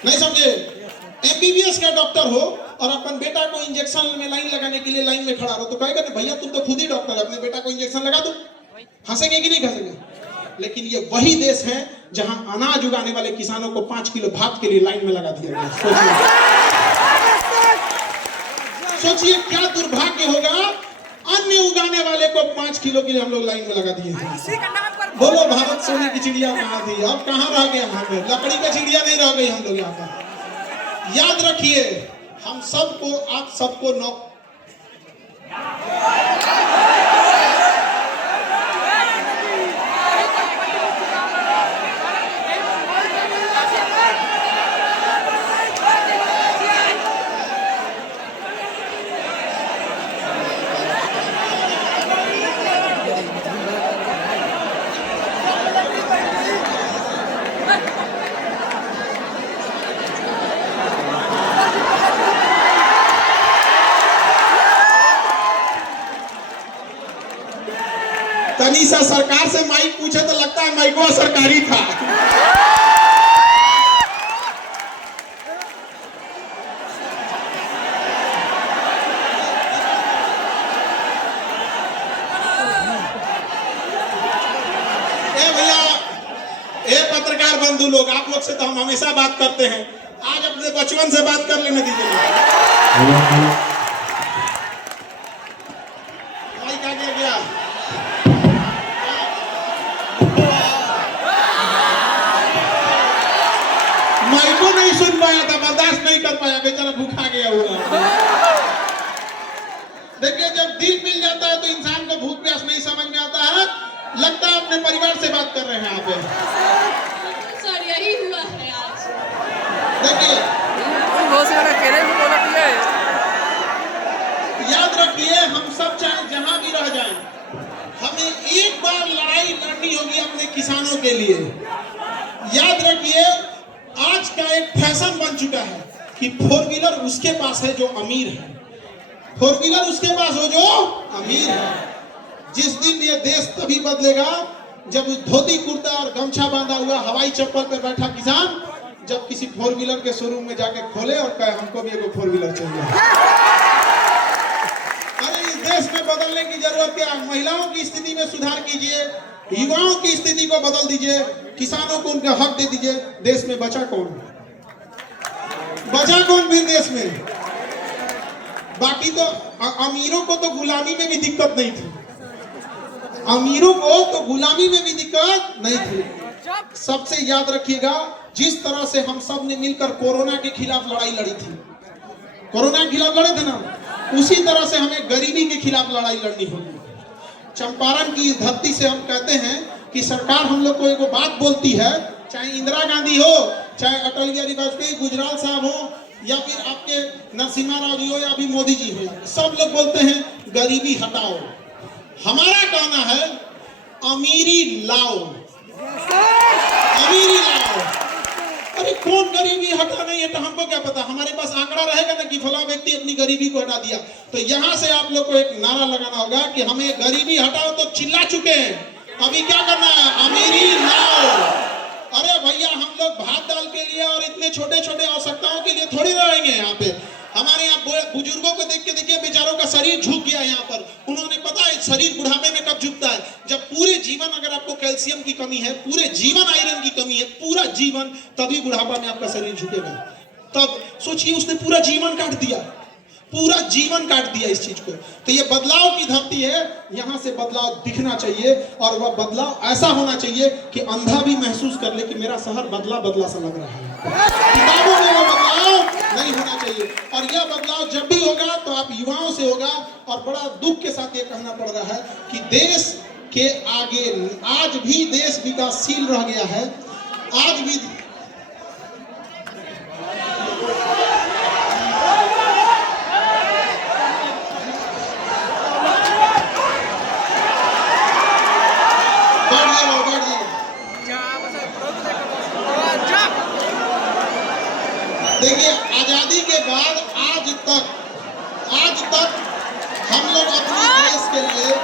नहीं समझे? एमबीबीएस का डॉक्टर हो और अपन बेटा को इंजेक्शन में लाइन लगाने के लिए लाइन में खड़ा रहो, तो कहेगा कि भैया तुम तो खुद ही डॉक्टर है, अपने बेटा को इंजेक्शन लगा दो। हंसेंगे कि नहीं हंसेंगे? लेकिन ये वही देश है जहां अनाज उगाने वाले किसानों को 5 किलो भात के लिए लाइन में लगा दिया गया। सोचिए क्या दुर्भाग्य होगा, अन्य उगाने वाले को 5 किलो के लिए हम लोग लाइन में लगा दिए हैं। बोलो भारत सोने की चिड़िया कहाँ थी, अब कहाँ रह गए? यहाँ पे लकड़ी का चिड़िया नहीं रह गई हम लोग यहाँ पर। याद रखिए हम सबको, आप सबको तनीसा सरकार से माइक पूछे तो लगता है माइको सरकारी था। ए भैया, ए पत्रकार बंधु लोग, आप लोग से तो हम हमेशा बात करते हैं, आज अपने बचपन से बात कर लेने दीजिए। माइक आगे गया। माइको नहीं सुन पाया था, बर्दाश्त नहीं कर पाया, बेचारा भूखा गया हुआ। देखिए जब दिल मिल जाता है तो इंसान को भूख प्यास नहीं समझ में आता है, लगता है अपने परिवार से बात कर रहे हैं आप। सर यही हुआ है आज। देखिए याद रखिए हम सब चाहे जहां भी रह जाएं, हमें एक बार लड़ाई लड़नी होगी अपने किसानों के लिए। याद रखिए आज का एक फैशन बन चुका है कि 4 व्हीलर उसके पास है जो अमीर है, 4 व्हीलर उसके पास हो जो अमीर है। जिस दिन ये देश तभी बदलेगा जब धोती कुर्ता और गमछा बांधा हुआ हवाई चप्पल पे बैठा किसान जब किसी 4 व्हीलर के शोरूम में जाके खोले और कहे हमको भी एक 4 व्हीलर चाहिए। अरे इस देश में बदलने की जरूरत क्या है? महिलाओं की स्थिति में सुधार कीजिए, युवाओं की स्थिति को बदल दीजिए, किसानों को उनका हक दे दीजिए। देश में बचा कौन? बचा कौन फिर देश में? बाकी तो अमीरों को तो गुलामी में भी दिक्कत नहीं थी, अमीरों को तो गुलामी में भी दिक्कत नहीं थी। सबसे याद रखिएगा, जिस तरह से हम सब ने मिलकर कोरोना के खिलाफ लड़ाई लड़ी थी, कोरोना के खिलाफ लड़े थे ना, उसी तरह से हमें गरीबी के खिलाफ लड़ाई लड़नी होगी। चंपारण की धरती से हम कहते हैं कि सरकार हम लोग को एक बात बोलती है, चाहे इंदिरा गांधी हो, चाहे अटल बिहारी वाजपेयी, गुजराल साहब हो, या फिर आपके नरसिम्हा राव जी हो, या फिर मोदी जी हो, सब लोग बोलते हैं गरीबी हटाओ। हमारा कहना है अमीरी लाओ, अमीरी लाओ। अरे कौन गरीबी हटा नहीं है तो हमको क्या पता? हमारे पास आंकड़ा रहेगा ना कि फला व्यक्ति अपनी गरीबी को हटा दिया। तो यहाँ से आप लोग को एक नारा लगाना होगा कि हमें गरीबी हटाओ, तो चिल्ला चुके हैं, अभी क्या करना है? अमीरी लाओ। अरे भैया, हम लोग भात दाल के लिए और इतने छोटे छोटे आवश्यकताओं के लिए थोड़ी रहेंगे यहाँ पे। हमारे यहाँ बुजुर्गों को देख के देखिए, बेचारों का शरीर झुक गया यहाँ पर। उन्होंने पता है शरीर बुढ़ापे में कब झुकता है? जब पूरे जीवन अगर आपको कैल्शियम की कमी है, पूरे जीवन आयरन की कमी है, पूरा जीवन, तभी बुढ़ापा में आपका शरीर झुकेगा। तब सोचिए, उसने पूरा जीवन काट दिया, पूरा जीवन काट दिया इस चीज को। तो ये बदलाव की धरती है, यहाँ से बदलाव दिखना चाहिए, और वह बदलाव ऐसा होना चाहिए कि अंधा भी महसूस कर ले कि मेरा शहर बदला बदला सा लग रहा है। किताबों में वो बदलाव नहीं होना चाहिए, और यह बदलाव जब भी होगा तो आप युवाओं से होगा। और बड़ा दुख के साथ ये कहना पड़ रहा है कि देश के आगे आज भी देश विकासशील रह गया है, आज भी देखिए, आजादी के बाद आज तक हम लोग अपने देश के लिए,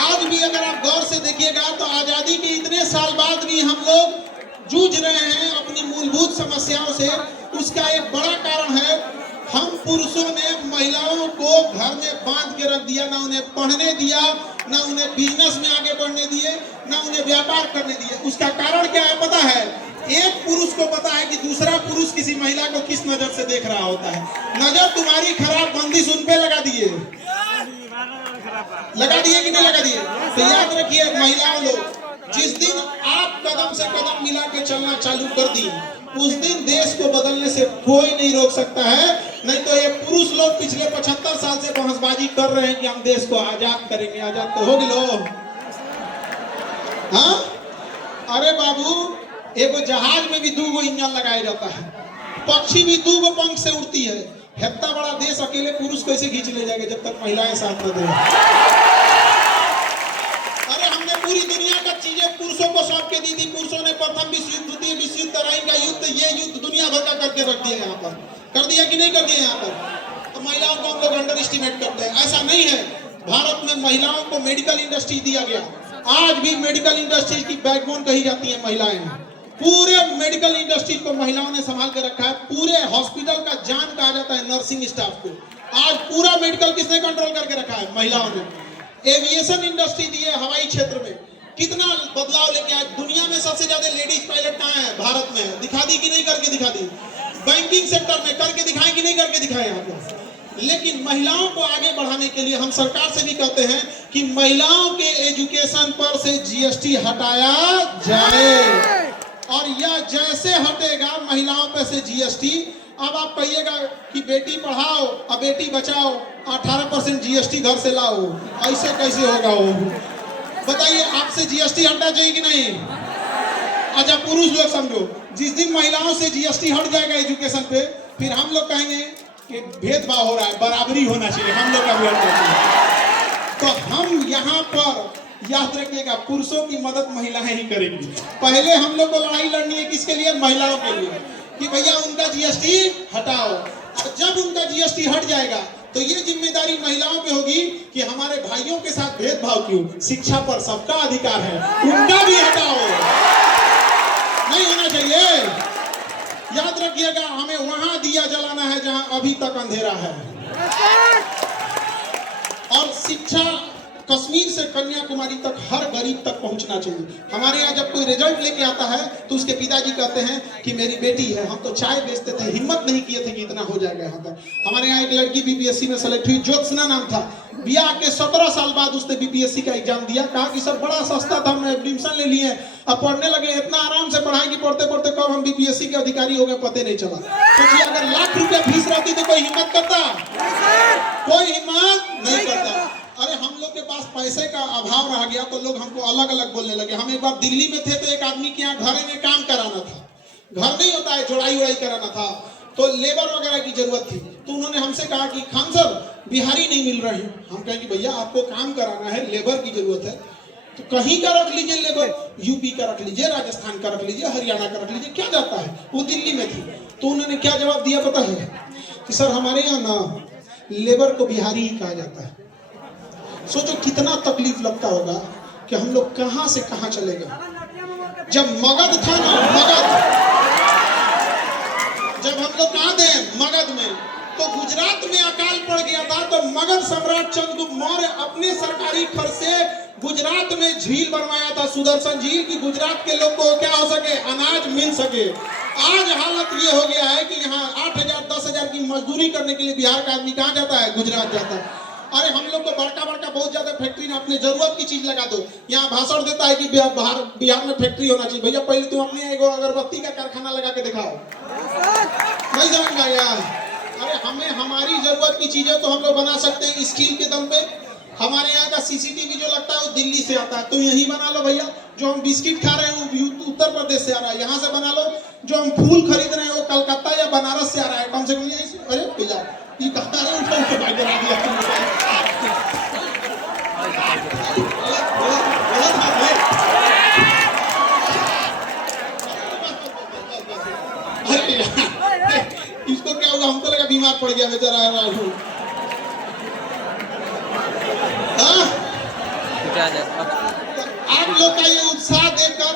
आज भी अगर आप गौर से देखिएगा तो आजादी के इतने साल बाद भी हम लोग जूझ रहे हैं अपनी मूलभूत समस्याओं से। उसका एक बड़ा कारण है, हम पुरुषों ने महिलाओं को घर में बांध के रख दिया, ना उन्हें पढ़ने दिया, ना उन्हें बिजनेस में आगे बढ़ने दिए, ना उन्हें व्यापार करने दिए। उसका कारण क्या है पता है? एक पुरुष को पता है कि दूसरा पुरुष किसी महिला को किस नजर से देख रहा होता है। नजर तुम्हारी खराब, बंदिश उन पे लगा दिए कि नहीं लगा दिए? तो याद रखिए महिलाओं लोग, जिस दिन आप कदम से कदम मिला के चलना चालू कर दी, उस दिन देश को बदलने से कोई नहीं रोक सकता है। नहीं तो ये पुरुष लोग पिछले 75 साल से बहसबाजी कर रहे हैं कि हम देश को आजाद करेंगे। आजाद तो हो गए, हाँ? अरे बाबू, एगो जहाज में भी 2 इंजन लगाया जाता है, पक्षी भी 2 पंख से उड़ती है। इतना बड़ा देश अकेले पुरुष कैसे खींच ले जाएगा जब तक महिलाएं साथ न दें? अरे हमने पूरी दुनिया का चीजें पुरुषों को सौंप के दी थी। पुरुषों ने प्रथम विश्व युद्ध, द्वितीय विश्व युद्ध, तराइन का युद्ध, ये युद्ध दुनिया भर का करके रख दिया। यहाँ पर कर दिया कि नहीं कर दिया? यहाँ पर तो महिलाओं को हम लोग अंडर एस्टिमेट करते हैं। ऐसा नहीं है। भारत में महिलाओं को मेडिकल इंडस्ट्री दिया गया। आज भी मेडिकल इंडस्ट्री की बैकबोन कही जाती है महिलाएं। पूरे मेडिकल इंडस्ट्री को महिलाओं ने संभाल के रखा है। पूरे हॉस्पिटल का जान कहा जाता है नर्सिंग स्टाफ को। आज पूरा मेडिकल किसने कंट्रोल करके रखा है? महिलाओं ने। एविएशन इंडस्ट्री दी है, हवाई क्षेत्र में कितना बदलाव लेके आए। दुनिया में सबसे ज्यादा लेडीज पायलट कहाँ है? भारत में। दिखा दी कि नहीं करके दिखा दी? बैंकिंग सेक्टर में करके दिखाएं कि नहीं करके दिखाएं यहाँ पर? लेकिन महिलाओं को आगे बढ़ाने के लिए हम सरकार से भी कहते हैं कि महिलाओं के एजुकेशन पर से जीएसटी हटाया जाए। और यह जैसे हटेगा महिलाओं पर से जीएसटी, अब आप कहिएगा कि बेटी पढ़ाओ और बेटी बचाओ, 18% जीएसटी घर से लाओ, ऐसे कैसे होगा? वो बताइए, आपसे जीएसटी हटना चाहिए कि नहीं? अच्छा पुरुष लोग समझो, जिस दिन महिलाओं से जीएसटी हट जाएगा एजुकेशन पे, फिर हम लोग कहेंगे कि भेदभाव हो रहा है, बराबरी होना चाहिए, हम लोग का भी हटना चाहिए। तो हम यहाँ पर याद रखिएगा, पुरुषों की मदद महिलाएं ही करेंगी। पहले हम लोग को लड़ाई लड़नी है किसके लिए? महिलाओं के लिए, कि भैया उनका जीएसटी हटाओ। और जब उनका जीएसटी हट जाएगा तो ये जिम्मेदारी महिलाओं पे होगी कि हमारे भाइयों के साथ भेदभाव क्यों? शिक्षा पर सबका अधिकार है, उनका भी हटाओ। नहीं होना चाहिए। याद रखिएगा, हमें वहां दिया जलाना है जहां अभी तक अंधेरा है। और शिक्षा कश्मीर से कन्याकुमारी तक हर गरीब तक पहुंचना चाहिए। हमारे यहाँ जब कोई रिजल्ट लेके आता है तो उसके पिताजी कहते हैं कि मेरी बेटी है, हम तो चाय बेचते थे, हिम्मत नहीं किए थे कि इतना हो जाएगा यहाँ तक। हमारे यहाँ एक लड़की बीपीएससी में सेलेक्ट हुई, ज्योत्सना नाम था। ब्याह के 17 साल बाद उसने बीपीएससी का एग्जाम दिया, कहा कि सर बड़ा सस्ता था, हमने एडमिशन ले लिए, अब पढ़ने लगे, इतना आराम से पढ़ाई कि पढ़ते पढ़ते कब हम बीपीएससी के अधिकारी हो गए पता नहीं चला। सोचिए अगर लाख रुपया फीस रहती तो कोई हिम्मत करता? कोई हिम्मत नहीं करता। अरे हम लोग के पास पैसे का अभाव रह गया तो लोग हमको अलग अलग बोलने लगे। हम एक बार दिल्ली में थे तो एक आदमी के यहाँ घर में काम कराना था, घर नहीं होता है, जोड़ाई उड़ाई कराना था, तो लेबर वगैरह की जरूरत थी। तो उन्होंने हमसे कहा कि खान सर बिहारी नहीं मिल रहे हैं। हम कहें कि भैया आपको काम कराना है, लेबर की जरूरत है, तो कहीं का रख लीजिए लेबर, यूपी का रख लीजिए, राजस्थान का रख लीजिए, हरियाणा का रख लीजिए, क्या जाता है। वो दिल्ली में थी तो उन्होंने क्या जवाब दिया पता है कि सर हमारे यहाँ ना लेबर को बिहारी ही कहा जाता है। सोचो कितना तकलीफ लगता होगा कि हम लोग कहां से कहां चले गए। जब मगध था ना, मगध, जब हम लोग कहां थे मगध में, तो गुजरात में अकाल पड़ गया था, तो मगध सम्राट चंद्रगुप्त मौर्य अपने सरकारी खर्च से गुजरात में झील बनवाया था, सुदर्शन झील, की गुजरात के लोग को क्या हो सके, अनाज मिल सके। आज हालत ये हो गया है कि यहाँ 8,000 10,000 की मजदूरी करने के लिए बिहार का आदमी कहाँ जाता है, गुजरात जाता है। अरे हम लोग को बड़का बड़का बहुत ज्यादा फैक्ट्री में अपने जरूरत की चीज लगा दो। यहाँ भाषण देता है कि बिहार में फैक्ट्री होना चाहिए। भैया पहले तुम अपने एगो अगरबत्ती का कारखाना लगा के दिखाओ, नहीं समझ में आया? अरे हमें हमारी जरूरत की चीजें तो हम लोग बना सकते हैं स्किल के दम पे। हमारे यहाँ का सीसीटीवी जो लगता है वो दिल्ली से आता है, तो यही बना लो भैया। जो हम बिस्किट खा रहे हैं वो उत्तर प्रदेश से आ रहा है, यहाँ से बना लो। जो हम फूल खरीद रहे हैं वो कलकत्ता या बनारस से आ रहा है, कम से कम। अरे भैया ये कहा रहे इसको क्या होगा, हमको लगा बीमार पड़ गया बेचारा। आप लोग का ये उत्साह देखकर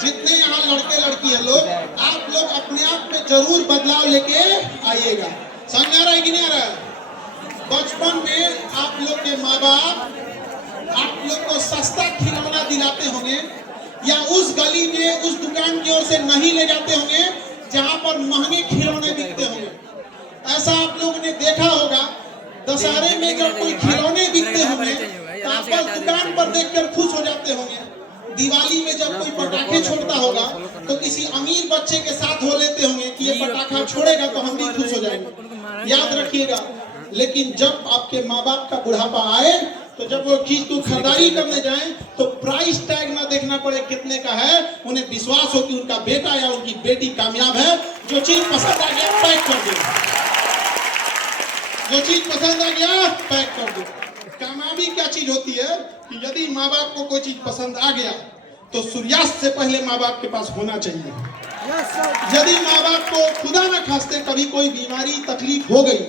जितने यहाँ लड़के लड़की हैं लोग, आप लोग अपने आप में जरूर बदलाव लेके आइएगा। समझ आ रहा है कि नहीं आ रहा है? बचपन में आप लोग के माँ बाप आप लोग को सस्ता खिलौना दिलाते होंगे, या उस गली में उस दुकान की ओर से नहीं ले जाते होंगे जहां पर महंगे खिलौने बिकते होंगे। ऐसा आप लोगों ने देखा होगा, दशहरे में जब कोई खिलौने बिकते होंगे तो आप दुकान पर देखकर खुश हो जाते होंगे। दिवाली में जब कोई पटाखे छोड़ता होगा तो किसी अमीर बच्चे के साथ हो लेते होंगे कि ये पटाखा छोड़ेगा तो हम भी खुश हो जाएंगे। याद रखिएगा, लेकिन जब आपके माँ बाप का बुढ़ापा आए तो जब वो चीज को खरीदारी करने जाएं तो प्राइस टैग ना देखना पड़े कितने का है, उन्हें विश्वास हो कि उनका बेटा या उनकी बेटी कामयाब है। जो चीज पसंद आ गया पैक कर दो, जो चीज पसंद आ गया पैक कर दो। कामयाबी क्या चीज होती है कि यदि माँ बाप को कोई चीज पसंद आ गया तो सूर्यास्त से पहले माँ बाप के पास होना चाहिए। यदि माँ बाप को खुदा न खास्ते कभी कोई बीमारी तकलीफ हो गई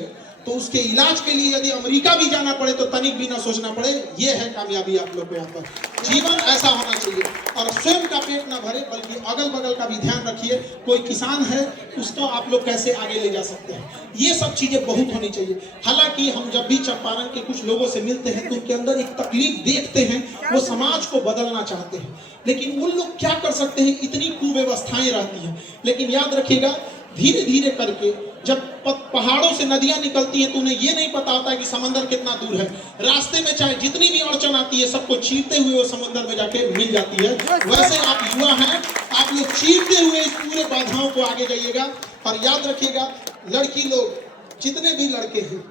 तो उसके इलाज के लिए यदि अमेरिका भी जाना पड़े तो तनिक भी ना सोचना पड़े। ये है कामयाबी आप लोग को यहाँ पर। जीवन ऐसा होना चाहिए और स्वयं का पेट ना भरे बल्कि अगल बगल का भी ध्यान रखिए। कोई किसान है उसको आप लोग कैसे आगे ले जा सकते हैं, ये सब चीजें बहुत होनी चाहिए। हालांकि हम जब भी चंपारण के कुछ लोगों से मिलते हैं तो उनके अंदर एक तकलीफ देखते हैं, वो समाज को बदलना चाहते हैं, लेकिन वो लोग क्या कर सकते हैं, इतनी कुव्यवस्थाएं रहती हैं। लेकिन याद रखिएगा धीरे धीरे करके जब पहाड़ों से नदियां निकलती हैं तो उन्हें ये नहीं पता होता है कि समंदर कितना दूर है। रास्ते में चाहे जितनी भी अड़चन आती है सबको चीरते हुए वो समंदर में जाके मिल जाती है। वैसे आप युवा हैं, आप लोग चीरते हुए इस पूरे बाधाओं को आगे जाइएगा। और याद रखिएगा लड़की लोग जितने भी लड़के हैं,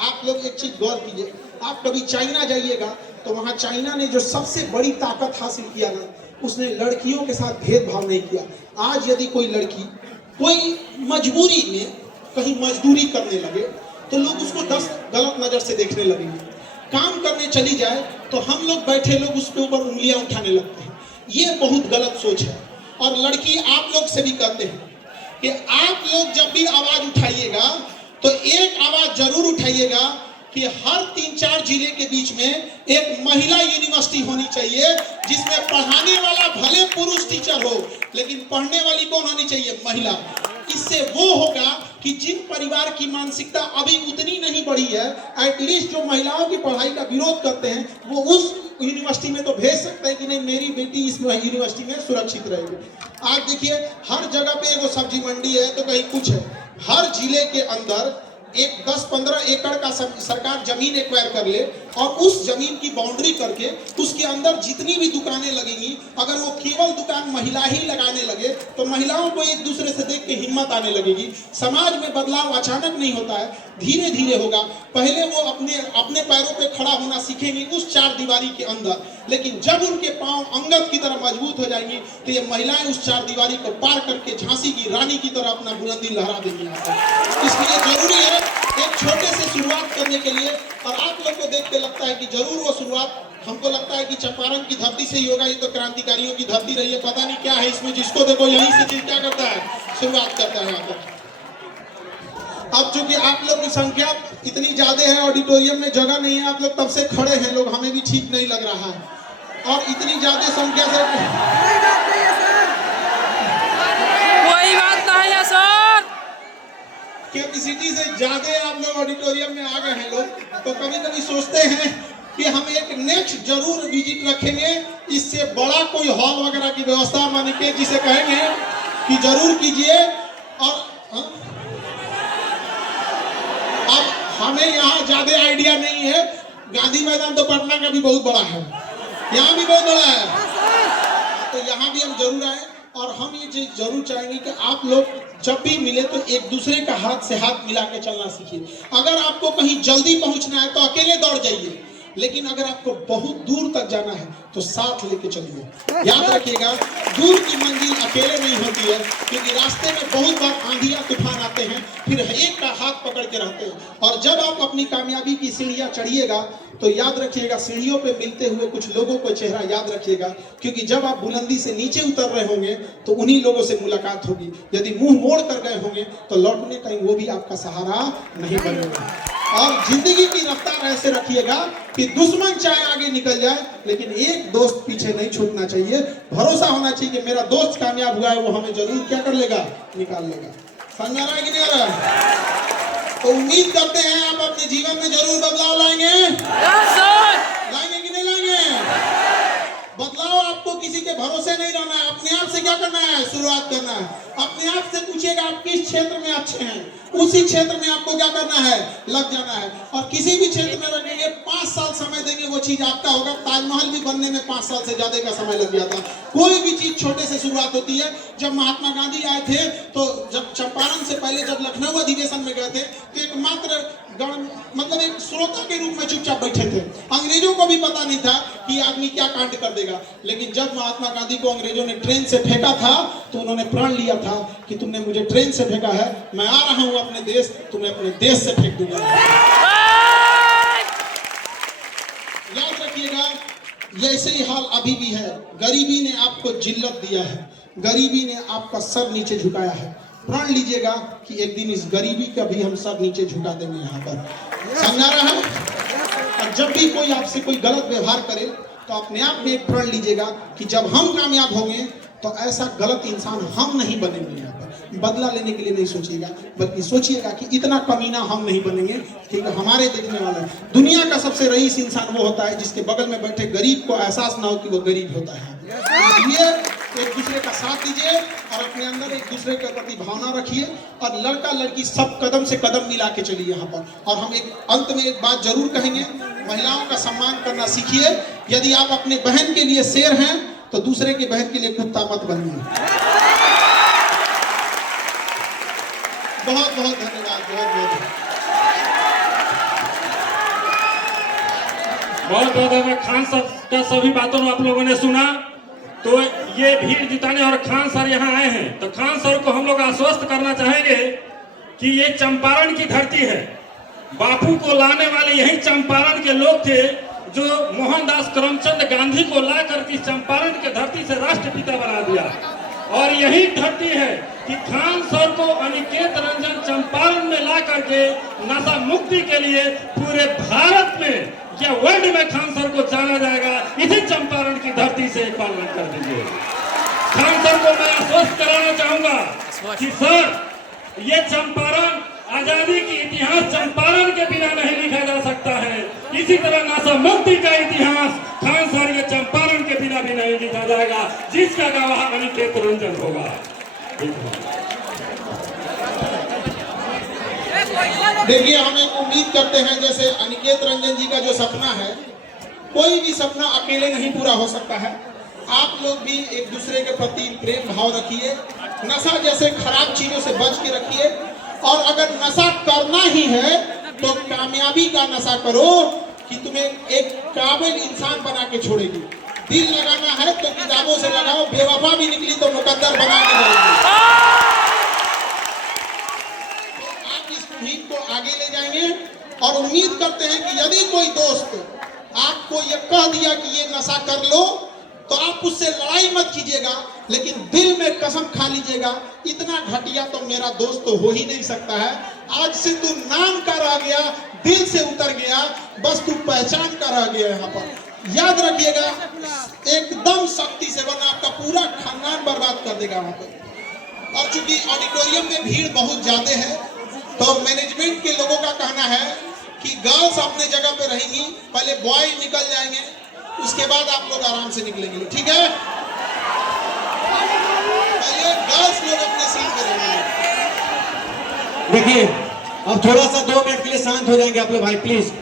आप लोग एक चीज गौर कीजिए, आप कभी चाइना जाइएगा तो वहां चाइना ने जो सबसे बड़ी ताकत हासिल किया ना, उसने लड़कियों के साथ भेदभाव नहीं किया। आज यदि कोई लड़की कोई मजबूरी में कहीं मजदूरी करने लगे तो लोग उसको गलत नजर से देखने लगेंगे। काम करने चली जाए तो हम लोग बैठे लोग उसके ऊपर उंगलियां उठाने लगते हैं। ये बहुत गलत सोच है। और लड़की आप लोग से भी कहते हैं कि आप लोग जब भी आवाज उठाइएगा तो एक आवाज जरूर उठाइएगा कि हर 3-4 जिले के बीच में एक महिला यूनिवर्सिटी होनी चाहिए जिसमें पढ़ाने वाला भले पुरुष टीचर हो लेकिन पढ़ने वाली कौन होनी चाहिए, महिला। इससे वो होगा कि जिन परिवार की मानसिकता अभी उतनी नहीं बढ़ी है, एटलीस्ट जो महिलाओं की पढ़ाई का विरोध करते हैं वो उस यूनिवर्सिटी में तो भेज सकते हैं कि नहीं मेरी बेटी इस यूनिवर्सिटी में सुरक्षित रहेगी। आज देखिए हर जगह पे एगो सब्जी मंडी है तो कहीं कुछ है। हर जिले के अंदर एक 10-15 एकड़ का सरकार जमीन एक्वायर कर ले और उस जमीन की बाउंड्री करके उसके अंदर जितनी भी दुकानें लगेंगी, अगर वो केवल दुकान महिला ही लगाने लगे तो महिलाओं को एक दूसरे से देख के हिम्मत आने लगेगी। समाज में बदलाव अचानक नहीं होता है, धीरे धीरे होगा। पहले वो अपने पैरों पे खड़ा होना सीखेंगी उस चार दीवारी के अंदर, लेकिन जब उनके पांव अंगद की तरह मजबूत हो जाएंगी तो ये महिलाएं उस चार दीवारी को पार करके झांसी की रानी की तरह अपना बुलंदी लहरा देंगी। इसलिए जरूरी है एक छोटे से शुरुआत करने के लिए, और आप लोग को देख के लगता है कि जरूर वो शुरुआत हमको लगता है कि चंपारण की धरती से ही होगा। ये तो क्रांतिकारियों की धरती रही है, पता नहीं क्या है इसमें, जिसको देखो यहीं से चीज क्या करता है, शुरुआत करता है यहाँ पर। अब चूंकि आप लोग की संख्या इतनी ज्यादा है, ऑडिटोरियम में जगह नहीं है, आप लोग तब से खड़े हैं लोग, हमें भी ठीक नहीं लग रहा है। और इतनी ज्यादा संख्या से कोई बात नहीं है सर, कैपेसिटी से ज्यादा आप लोग ऑडिटोरियम में आ गए हैं लोग, तो कभी कभी सोचते हैं कि हम एक नेक्स्ट जरूर विजिट रखेंगे, इससे बड़ा कोई हॉल वगैरह की व्यवस्था मान के जिसे कहेंगे कि जरूर कीजिए। और अब हमें यहाँ ज्यादा आइडिया नहीं है, गांधी मैदान तो पटना का भी बहुत बड़ा है, यहाँ भी बहुत बड़ा है, तो यहाँ भी हम जरूर आए। और हम ये चीज जरूर चाहेंगे कि आप लोग जब भी मिले तो एक दूसरे का हाथ से हाथ मिला के चलना सीखिए। अगर आपको कहीं जल्दी पहुंचना है तो अकेले दौड़ जाइए, लेकिन अगर आपको बहुत दूर तक जाना है तो साथ लेके चलिए। याद रखिएगा दूर की मंजिल अकेले नहीं होती है, क्योंकि रास्ते में बहुत बार आंधी या तूफान आते हैं, फिर एक का हाथ पकड़ के रहते हैं। और जब आप अपनी कामयाबी की सीढ़ियां चढ़िएगा तो याद रखिएगा सीढ़ियों पे मिलते हुए कुछ लोगों को चेहरा याद रखिएगा, क्योंकि जब आप बुलंदी से नीचे उतर रहे होंगे तो उन्हीं लोगों से मुलाकात होगी। यदि मुंह मोड़ कर गए होंगे तो लौटने कहीं वो भी आपका सहारा नहीं बनेगा। और जिंदगी की रफ्तार ऐसे रखिएगा कि दुश्मन चाहे आगे निकल जाए लेकिन एक दोस्त पीछे नहीं छूटना चाहिए। भरोसा होना चाहिए कि मेरा दोस्त कामयाब हुआ है, वो हमें जरूर क्या कर लेगा, निकाल लेगा। समझ आ रहा है कि नहीं आ रहा? तो उम्मीद करते हैं आप अपने जीवन में जरूर बदलाव लाएंगे। लाएंगे कि नहीं लाएंगे? बदलाव आपको किसी के भरोसे नहीं रहना है, अपने आप से क्या करना है, शुरुआत करना है। अपने आप से पूछिएगा आप किस क्षेत्र में अच्छे हैं, उसी क्षेत्र में आपको क्या करना है, लग जाना है। और किसी भी क्षेत्र में रखेंगे 5 साल समय देंगे वो चीज आपका होगा। ताजमहल भी बनने में 5 साल से ज्यादा का समय लग गया था। कोई भी चीज छोटे से शुरुआत होती है। जब महात्मा गांधी आए थे तो जब चंपारण से पहले जब लखनऊ अधिवेशन में गए थे तो एकमात्र मतलब एक श्रोता के रूप में चुपचाप बैठे थे। अंग्रेजों को भी पता नहीं था कि आदमी क्या कांड कर देगा, लेकिन जब महात्मा गांधी को अंग्रेजों ने ट्रेन से फेंका था तो उन्होंने प्रण लिया था कि तुमने मुझे ट्रेन से फेंका है, मैं आ रहा हूं अपने देश, तुम्हें अपने देश से फेंक दूंगा। याद रखिएगा ऐसे ही हाल अभी भी है। गरीबी ने आपको जिल्लत दिया है, गरीबी ने आपका सर नीचे झुकाया है। प्रण लीजिएगा कि एक दिन इस गरीबी का भी हम सर नीचे झुका देंगे। यहाँ पर समझा रहा है। और जब भी कोई आपसे कोई गलत व्यवहार करे तो अपने आप में एक प्रण लीजिएगा कि जब हम कामयाब होंगे तो ऐसा गलत इंसान हम नहीं बनेंगे। यहाँ पर बदला लेने के लिए नहीं सोचिएगा, बल्कि सोचिएगा कि इतना कमीना हम नहीं बनेंगे कि हमारे देखने वाला। दुनिया का सबसे रईस इंसान वो होता है जिसके बगल में बैठे गरीब को एहसास ना हो कि वो गरीब होता है। इसलिए एक दूसरे का साथ दीजिए और अपने अंदर एक दूसरे के प्रति भावना रखिए। और लड़का लड़की सब कदम से कदम मिला के चलिए यहाँ पर। और हम एक अंत में एक बात जरूर कहेंगे, महिलाओं का सम्मान करना सीखिए। यदि आप अपने बहन के लिए शेर हैं तो दूसरे की बहन के लिए कुत्ता मत बनिए। बहुत बहुत धन्यवाद, बहुत बहुत खान साहब का सभी बातों आप लोगों ने सुना। तो ये भीड़ जुटाने और खान सर यहाँ आए हैं, तो खान सर को हम लोग आश्वस्त करना चाहेंगे कि ये चंपारण की धरती है। बापू को लाने वाले यही चंपारण के लोग थे जो मोहनदास करमचंद गांधी को लाकर के चंपारण के धरती से राष्ट्रपिता बना दिया। और यही धरती है कि खान सर को अनिकेत रंजन चंपारण में ला करके नशा मुक्ति के लिए पूरे भारत में या वर्ल्ड में खान सर को जाना जाएगा। इसी चंपारण की धरती से पालन कर दीजिए। खान सर को मैं आश्वस्त कराना चाहूंगा कि सर ये चंपारण आजादी की इतिहास चंपारण के बिना नहीं लिखा जा सकता है। इसी तरह नशा मुक्ति का इतिहास खान सर ये चंपारण के बिना भी नहीं लिखा जाएगा, जिसका गवाह अनिकेत रंजन होगा। देखिए, हमें उम्मीद करते हैं जैसे अनिकेत रंजन जी का जो सपना है, कोई भी सपना अकेले नहीं पूरा हो सकता है। आप लोग भी एक दूसरे के प्रति प्रेम भाव रखिए, नशा जैसे खराब चीजों से बच के रखिए, और अगर नशा करना ही है तो कामयाबी का नशा करो कि तुम्हें एक काबिल इंसान बना के छोड़ेगी। दिल लगाना है तो किताबों से लगाओ, बेवफा भी निकली तो मुकद्दर बना के जाएगी। आप इस मुहिम को आगे ले जाएंगे और उम्मीद करते हैं कि यदि कोई दोस्त आपको ये कह दिया कि ये नशा कर लो, तो आप उससे लड़ाई मत कीजिएगा, लेकिन दिल में कसम खा लीजिएगा, इतना घटिया तो मेरा दोस्त तो हो ही नहीं सकता है। आज से तू नाम का रह गया, दिल से उतर गया, बस तू पहचान का रह गया। यहाँ पर याद रखिएगा, एकदम सख्ती से, वरना आपका पूरा खानदान बर्बाद कर देगा वहां पर। और चूंकि ऑडिटोरियम में भीड़ बहुत ज्यादा है, तो मैनेजमेंट के लोगों का कहना है कि गर्ल्स अपने जगह पे रहेंगी, पहले बॉय निकल जाएंगे, उसके बाद आप लोग आराम से निकलेंगे, ठीक है? पहले गर्ल्स लोग अपने सीट पे रहेंगे। देखिए, अब थोड़ा सा 2 मिनट के लिए शांत हो जाएंगे आप लोग भाई, प्लीज।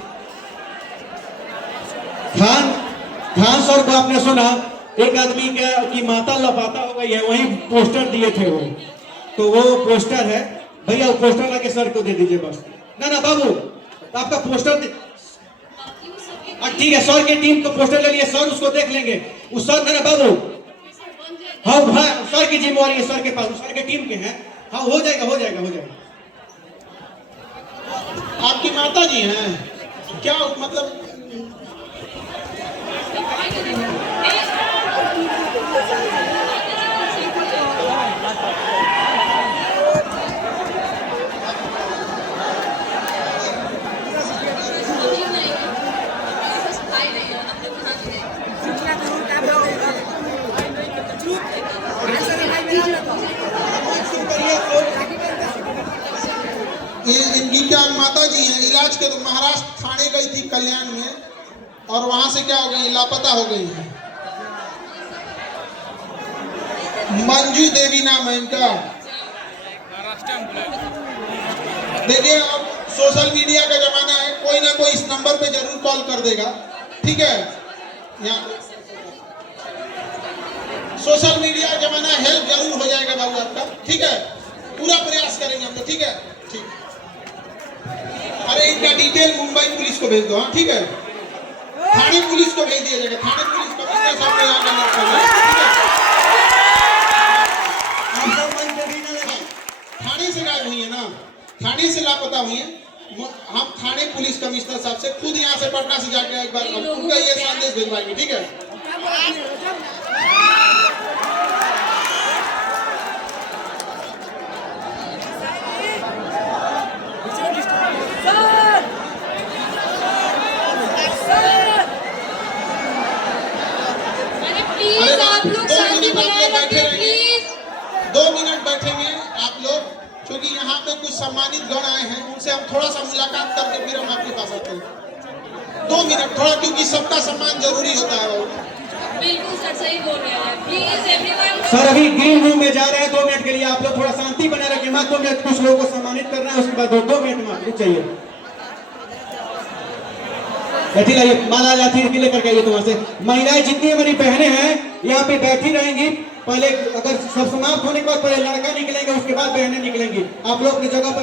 खान सर को आपने सुना, एक आदमी की माता लापता हो गई है, वहीं पोस्टर दिए थे वो, तो वो पोस्टर है भैया, वो पोस्टर लाके सर को दे दीजिए बस। ना बाबू, आपका पोस्टर ठीक है, सर की टीम को पोस्टर ले लिए, सर उसको देख लेंगे। उस सर ना बाबू, हाँ भाई, सर की जिम्मेवारी है, सर के पास, सर के टीम के हैं। हाँ, हो जाएगा हो जाएगा हो जाएगा। आपकी माता जी हैं क्या? मतलब इनकी क्या माता जी हैं, इलाज के तो महाराष्ट्र थाने गई थी कल्याण में, और वहां से क्या हो गई, लापता हो गई है। मंजू देवी नाम है इनका। देखिए, अब सोशल मीडिया का जमाना है, कोई ना कोई इस नंबर पे जरूर कॉल कर देगा, ठीक है? यहाँ सोशल मीडिया का जमाना, हेल्प जरूर हो जाएगा बाबू आपका, ठीक है? पूरा प्रयास करेंगे हम लोग, ठीक है? ठीक। अरे इनका डिटेल मुंबई पुलिस को भेज दो, हाँ ठीक है? थाने पुलिस को भेज दिया जाएगा, थाने पुलिस कमिश्नर साहब को यहाँ का, थाने से गायब हुई है ना, थाने से लापता हुई है। हम थाने पुलिस कमिश्नर साहब से खुद यहाँ से पटना से जाके एक बार उनका ये संदेश भिजवाएंगे, ठीक है? आप लोग शांति बनाए रखें, प्लीज। 2 मिनट बैठेंगे आप लोग, क्योंकि यहाँ पे कुछ सम्मानित गण आए हैं, उनसे हम थोड़ा सा मुलाकात करके फिर हम आपके पास आते हैं। 2 मिनट थोड़ा, क्योंकि सबका सम्मान जरूरी होता है। बिल्कुल सर, सही बोल रहे हैं, प्लीज एवरीवन। सर अभी ग्रीन रूम में जा रहे हैं, 2 मिनट के लिए आप लोग थोड़ा शांति बनाए रखें। मैं 2 मिनट कुछ लोगों को सम्मानित करना है, उसके बाद 2 मिनट में रुक जाइए। बैठी रहिए, माला जाती है लेकर के आइए। तो वहां से महिलाएं जितनी हमारी बहनें हैं यहाँ पे बैठी रहेंगी। पहले अगर सब समाप्त होने के बाद पहले लड़का निकलेंगे, उसके बाद बहनें निकलेंगी। आप लोग अपनी जगह पर